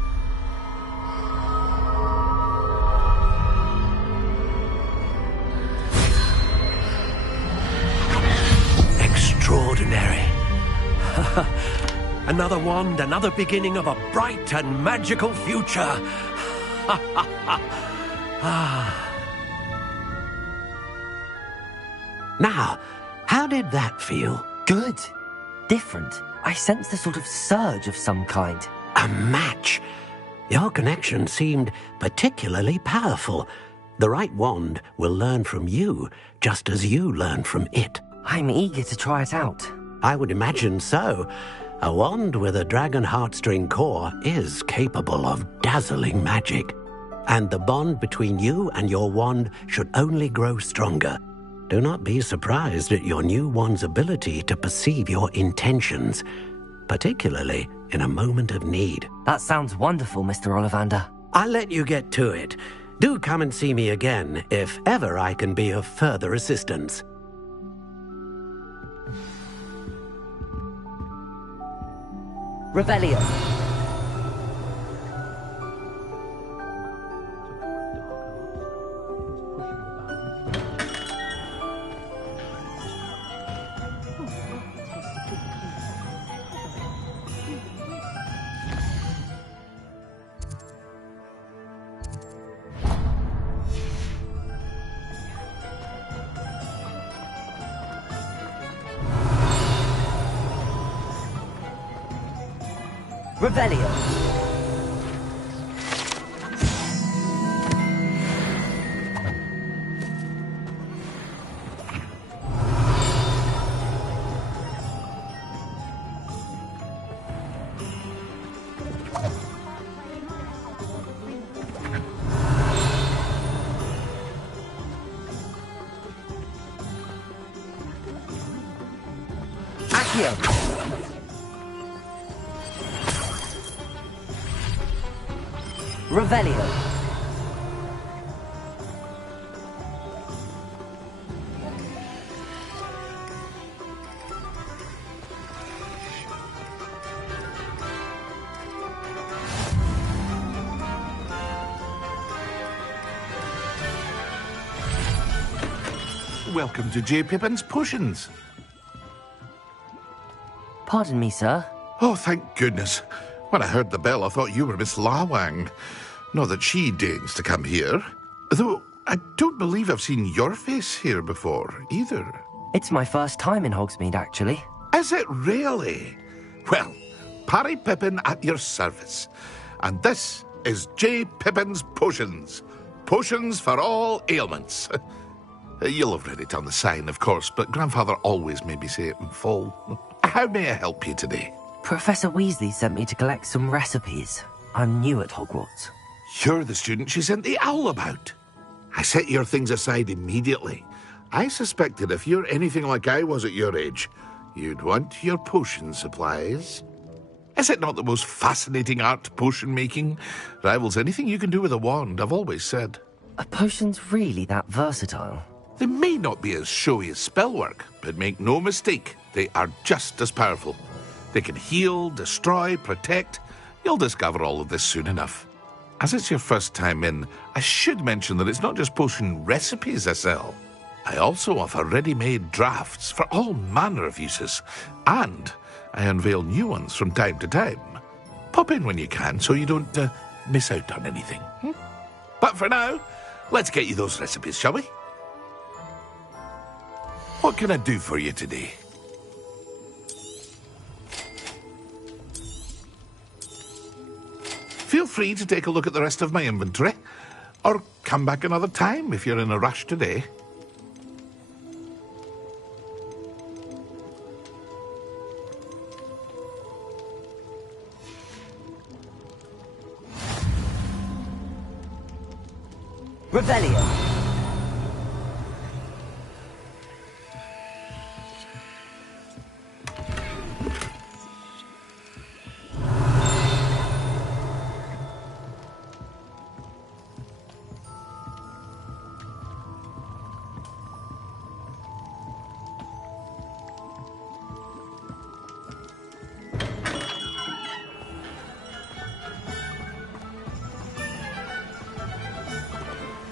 Extraordinary. Another wand, another beginning of a bright and magical future. Now, how did that feel? Good. Different. I sensed a sort of surge of some kind. A match. Your connection seemed particularly powerful. The right wand will learn from you, just as you learn from it. I'm eager to try it out. I would imagine so. A wand with a dragon heartstring core is capable of dazzling magic. And the bond between you and your wand should only grow stronger. Do not be surprised at your new wand's ability to perceive your intentions. particularly in a moment of need. That sounds wonderful, Mr. Ollivander. I'll let you get to it. Do come and see me again if ever I can be of further assistance. Revelio. Revelio. Accio. Revelio. Welcome to J. Pippin's Potions. Pardon me, sir. Oh, thank goodness. When I heard the bell, I thought you were Miss Lawang. Not that she deigns to come here. Though I don't believe I've seen your face here before, either. It's my first time in Hogsmeade, actually. Is it really? Well, Parry Pippin at your service. And this is J. Pippin's Potions. Potions for all ailments. You'll have read it on the sign, of course, but Grandfather always made me say it in full. How may I help you today? Professor Weasley sent me to collect some recipes. I'm new at Hogwarts. You're the student she sent the owl about. I set your things aside immediately. I suspected if you're anything like I was at your age, you'd want your potion supplies. Is it not the most fascinating art, potion making? Rivals anything you can do with a wand, I've always said. Are potions really that versatile? They may not be as showy as spellwork, but make no mistake, they are just as powerful. They can heal, destroy, protect. You'll discover all of this soon enough. As it's your first time in, I should mention that it's not just potion recipes I sell. I also offer ready-made drafts for all manner of uses, and I unveil new ones from time to time. Pop in when you can so you don't miss out on anything. But for now, let's get you those recipes, shall we? What can I do for you today? Feel free to take a look at the rest of my inventory, or come back another time if you're in a rush today. Revelio.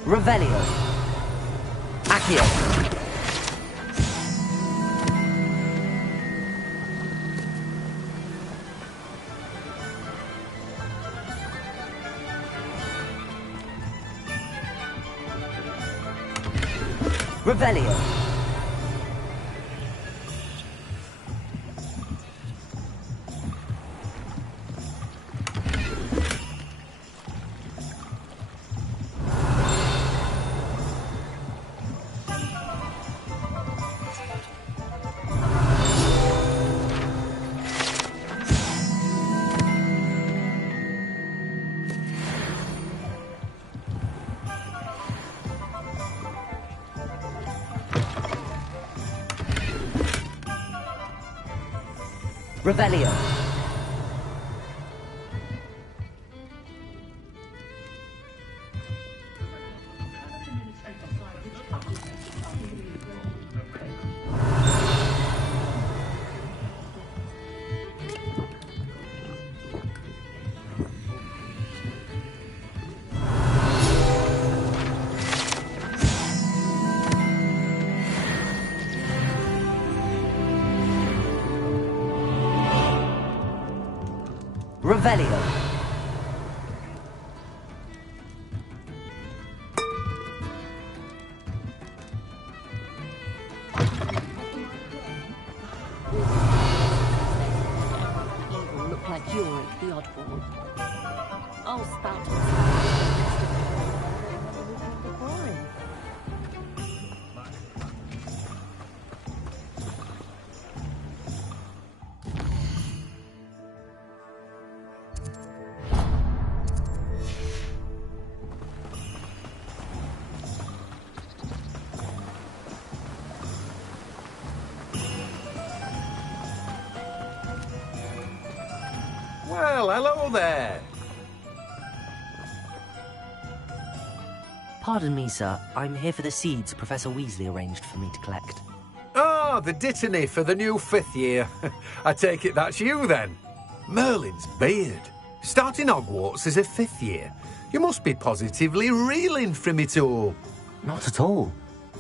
Revelio. Accio. Revelio. Revelio. Revelio. Evil look like you're the oddball. I'll spout Well, hello there. Pardon me, sir. I'm here for the seeds Professor Weasley arranged for me to collect. Ah, the dittany for the new 5th year. I take it that's you, then. Merlin's beard. Starting Hogwarts as a 5th year. You must be positively reeling from it all. Not at all.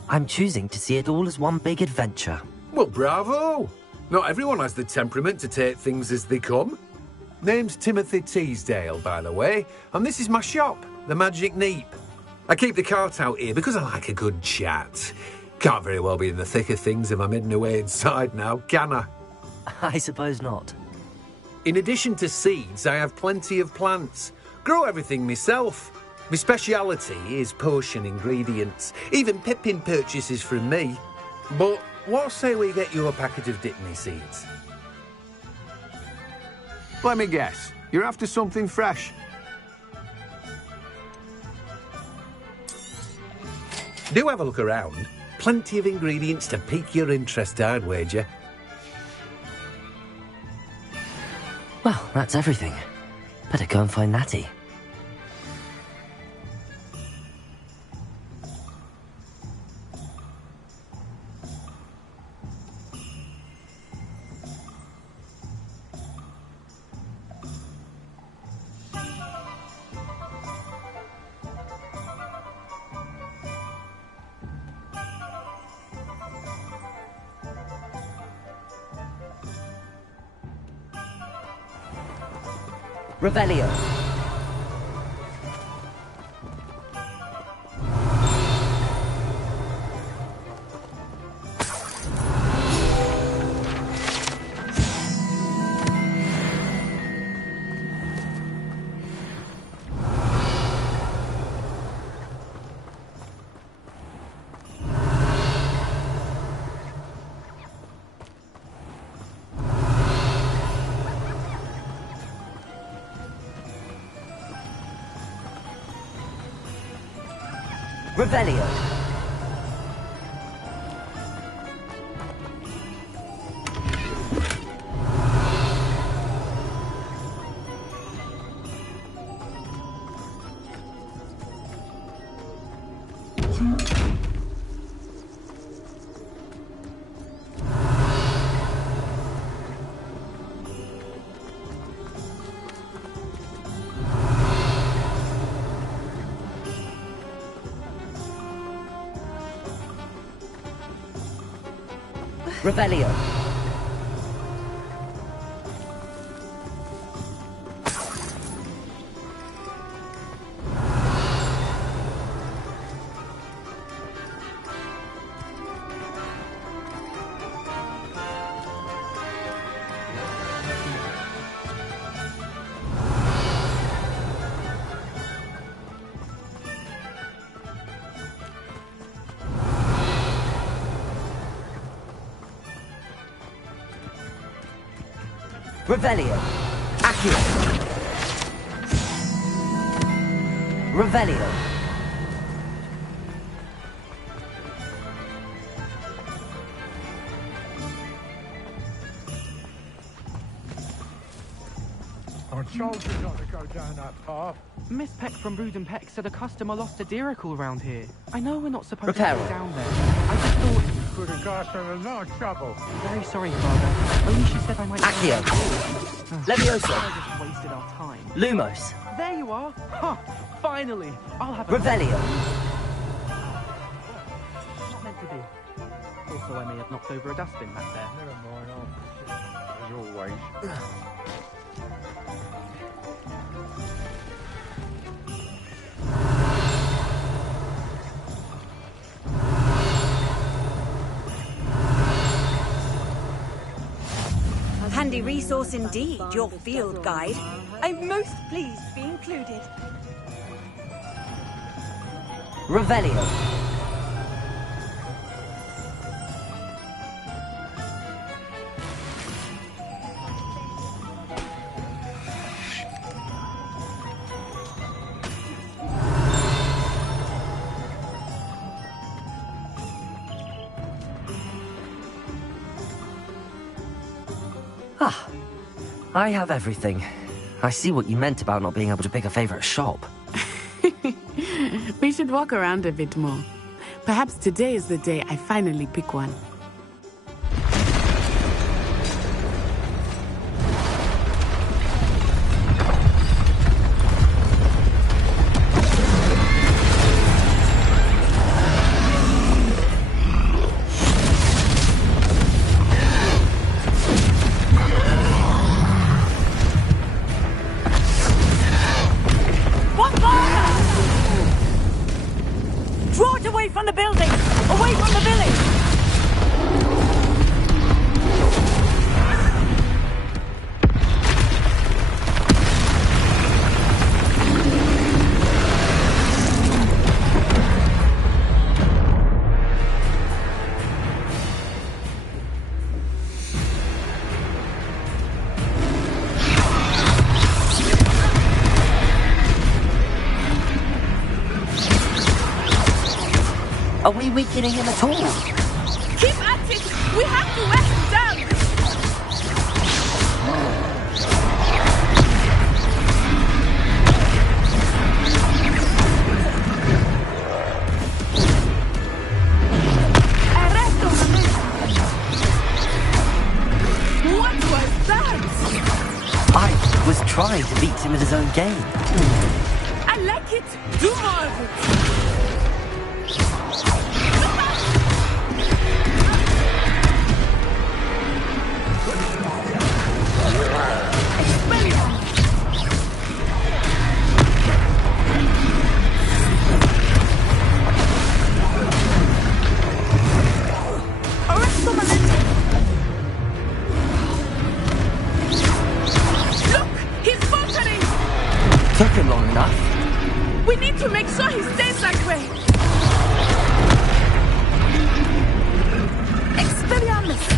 I'm choosing to see it all as one big adventure. Well, bravo. Not everyone has the temperament to take things as they come. Name's Timothy Teasdale, by the way, and this is my shop, the Magic Neep. I keep the cart out here because I like a good chat. Can't very well be in the thick of things if I'm hidden away inside now, can I? I suppose not. In addition to seeds, I have plenty of plants. Grow everything myself. My speciality is potion ingredients. Even Pippin purchases from me. But what say we get you a packet of Dittany seeds? Let me guess. You're after something fresh. Do have a look around. Plenty of ingredients to pique your interest, I'd wager. Well, that's everything. Better go and find Natty. Revelio. Revelio. Revelio. Revelio. Accio. Revelio. I told you not to go down that path. Miss Peck from Ruden Peck said a customer lost a Diracle around here. I know we're not supposed Reparo. to go down there. I just thought... Could have got her in a lot of trouble. Very sorry, Father. Only she said I might... Accio. Levioso. I just wasted our time. Lumos. There you are. Huh. Finally. I'll have a... Revelio. Not meant to be. Also, I may have knocked over a dustbin back there. Never mind, as always. Handy resource indeed, your field guide. I'm most pleased to be included. Revelio. Ah, I have everything. I see what you meant about not being able to pick a favorite shop. We should walk around a bit more. Perhaps today is the day I finally pick one. Draw it away from the building! Away from the village! Are we weakening him at all? Keep at it! We have to wear him down! What was that? I was trying to beat him at his own game. I like it! Do more of it! Took him long enough. We need to make sure he stays that way. Expelliarmus!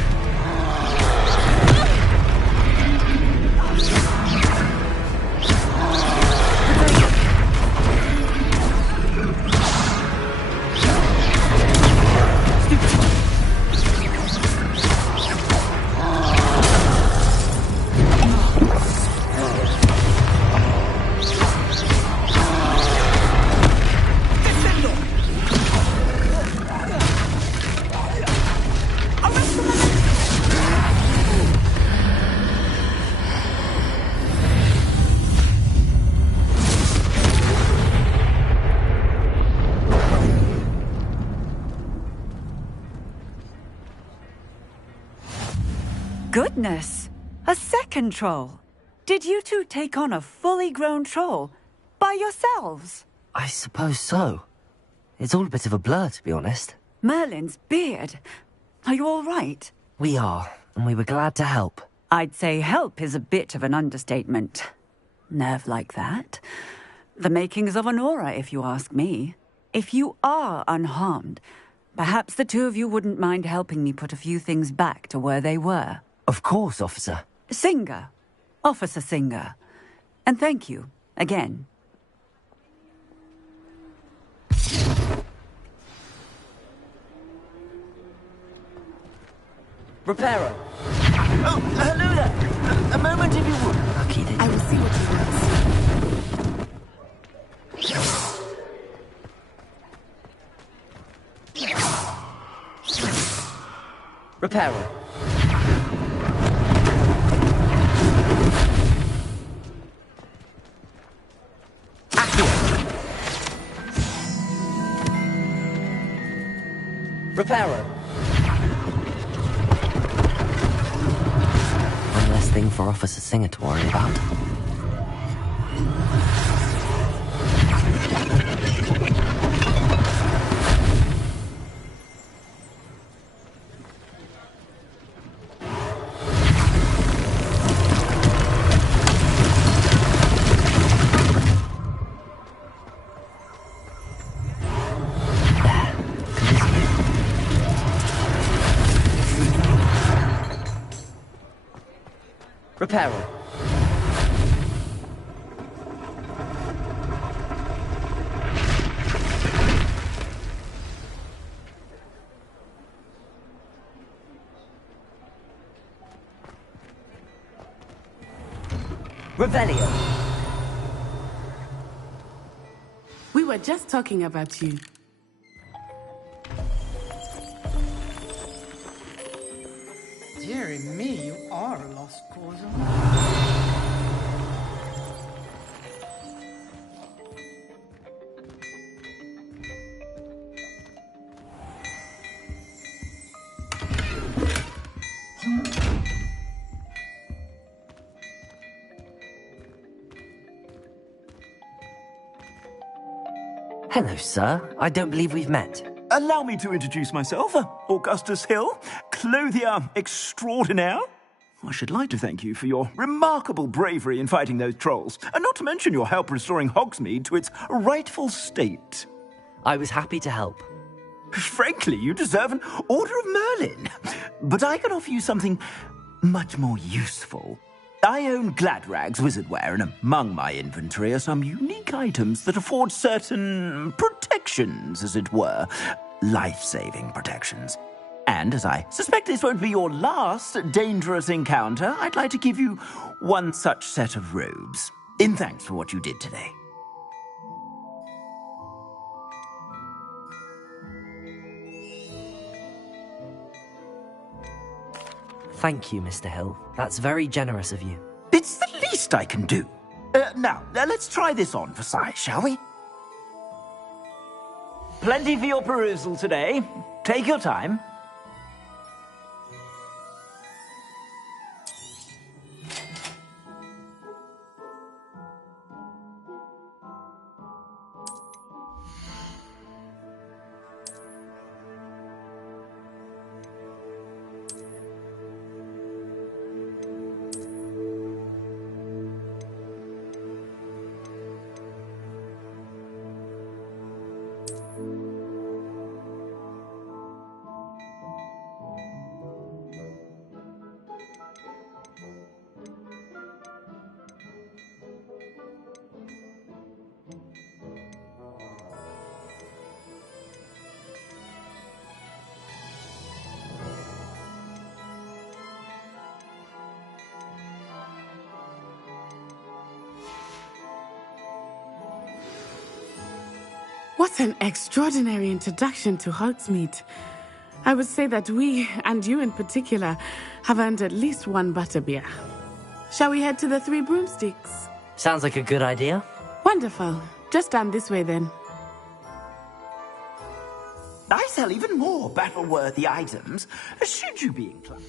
Goodness! A second troll! Did you two take on a fully grown troll? By yourselves? I suppose so. It's all a bit of a blur, to be honest. Merlin's beard. Are you all right? We are, and we were glad to help. I'd say help is a bit of an understatement. Nerve like that. The makings of an aura, if you ask me. If you are unharmed, perhaps the two of you wouldn't mind helping me put a few things back to where they were. Of course, officer. Singer. Officer Singer. And thank you, again. Reparo. Oh, hello there. A moment if you would. Lucky that I will see what he wants. Reparo. Reparo. One less thing for Officer Singer to worry about. Reparo. Revelio. We were just talking about you. Dearie me, you are a lost cause. Hello, sir. I don't believe we've met. Allow me to introduce myself, Augustus Hill, clothier extraordinaire. I should like to thank you for your remarkable bravery in fighting those trolls, and not to mention your help restoring Hogsmeade to its rightful state. I was happy to help. Frankly, you deserve an Order of Merlin. But I can offer you something much more useful. I own Gladrag's wizardware, and among my inventory are some unique items that afford certain protections, as it were. Life-saving protections. And as I suspect this won't be your last dangerous encounter, I'd like to give you one such set of robes, in thanks for what you did today. Thank you, Mr. Hill. That's very generous of you. It's the least I can do. Now, let's try this on for size, shall we? Plenty for your perusal today. Take your time. What an extraordinary introduction to Hogsmeade. I would say that we, and you in particular, have earned at least one butterbeer. Shall we head to the Three Broomsticks? Sounds like a good idea. Wonderful. Just down this way then. I sell even more battle-worthy items, should you be inclined.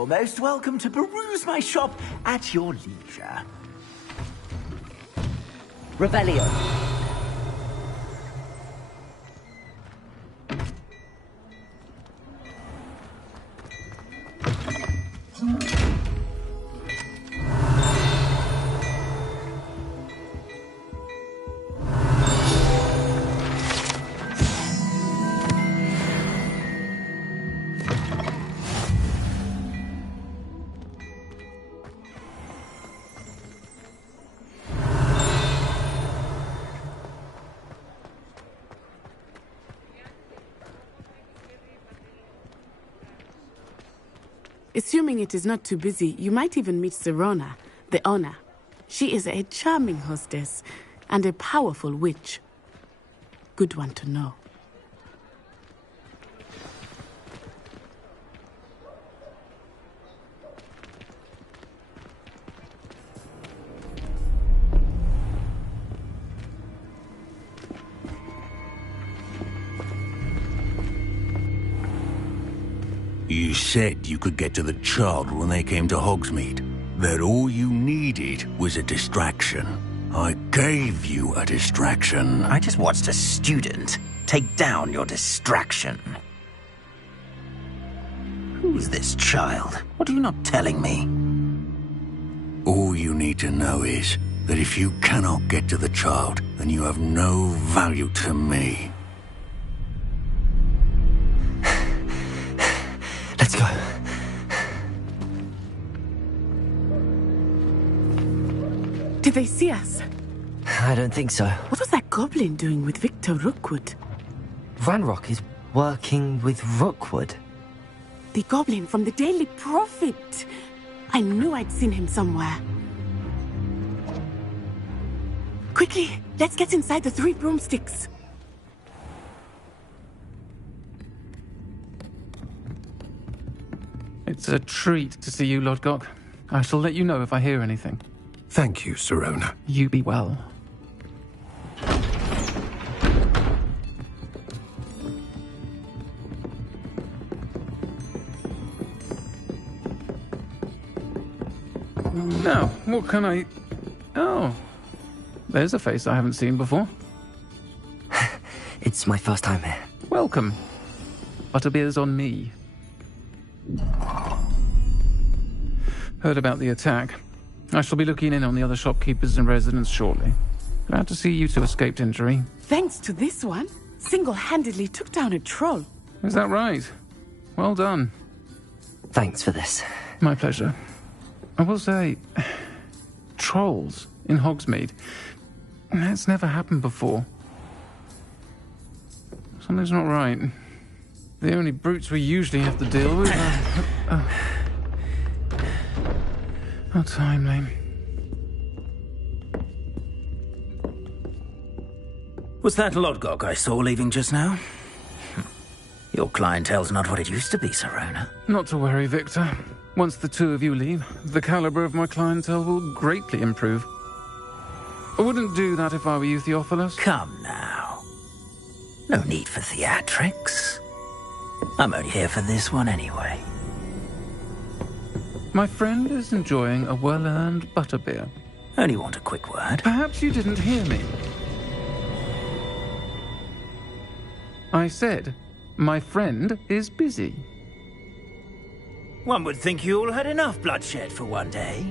You're most welcome to peruse my shop at your leisure. Revelio. Assuming it is not too busy, you might even meet Sirona, the owner. She is a charming hostess and a powerful witch. Good one to know. You said you could get to the child when they came to Hogsmeade. That all you needed was a distraction. I gave you a distraction. I just watched a student take down your distraction. Who's this child? What are you not telling me? All you need to know is that if you cannot get to the child, then you have no value to me. Let's go. Did they see us? I don't think so. What was that goblin doing with Victor Rookwood? Ranrock is working with Rookwood. The goblin from the Daily Prophet. I knew I'd seen him somewhere. Quickly, let's get inside the 3 broomsticks. It's a treat to see you, Lodgok. I shall let you know if I hear anything. Thank you, Sirona. You be well. Now, what can I... Oh, there's a face I haven't seen before. It's my first time here. Welcome. Butterbeer's on me. Heard about the attack. I shall be looking in on the other shopkeepers and residents shortly. Glad to see you two escaped injury. Thanks to this one, single-handedly took down a troll. Is that right? Well done. Thanks for this. My pleasure. I will say, trolls in Hogsmeade. That's never happened before. Something's not right. The only brutes we usually have to deal with are... How timely. Was that Lodgok I saw leaving just now? Your clientele's not what it used to be, Sirona. Not to worry, Victor. Once the two of you leave, the caliber of my clientele will greatly improve. I wouldn't do that if I were you, Theophilus. Come now. No need for theatrics. I'm only here for this one anyway. My friend is enjoying a well-earned butterbeer. Only want a quick word. Perhaps you didn't hear me. I said, my friend is busy. One would think you all had enough bloodshed for one day.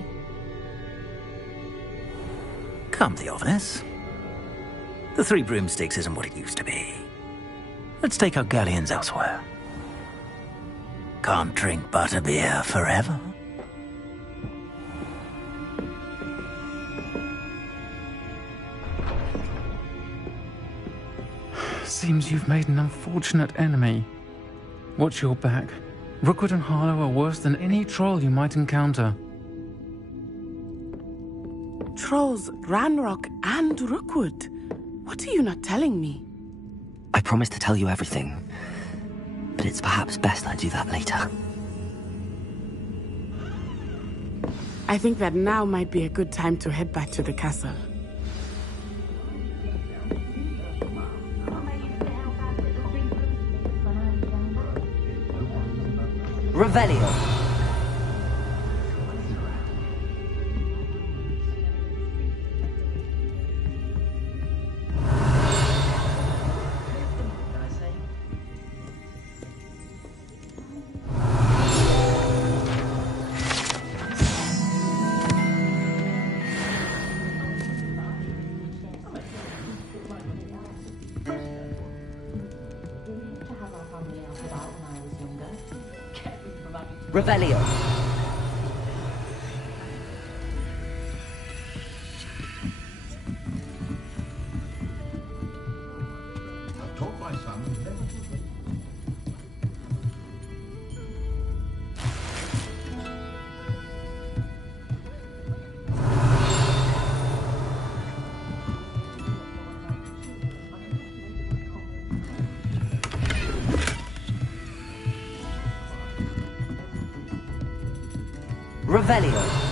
Come, Theophilus. The 3 broomsticks isn't what it used to be. Let's take our galleons elsewhere. Can't drink butterbeer forever. Seems you've made an unfortunate enemy. Watch your back. Rookwood and Harlow are worse than any troll you might encounter. Trolls, Ranrock, and Rookwood. What are you not telling me? I promised to tell you everything, but it's perhaps best I do that later. I think that now might be a good time to head back to the castle. Revelio. Revelio. Revelio.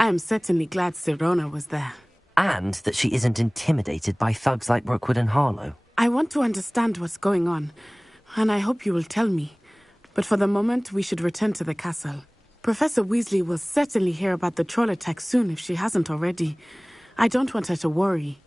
I am certainly glad Sirona was there. And that she isn't intimidated by thugs like Rookwood and Harlow. I want to understand what's going on, and I hope you will tell me. But for the moment, we should return to the castle. Professor Weasley will certainly hear about the troll attack soon if she hasn't already. I don't want her to worry.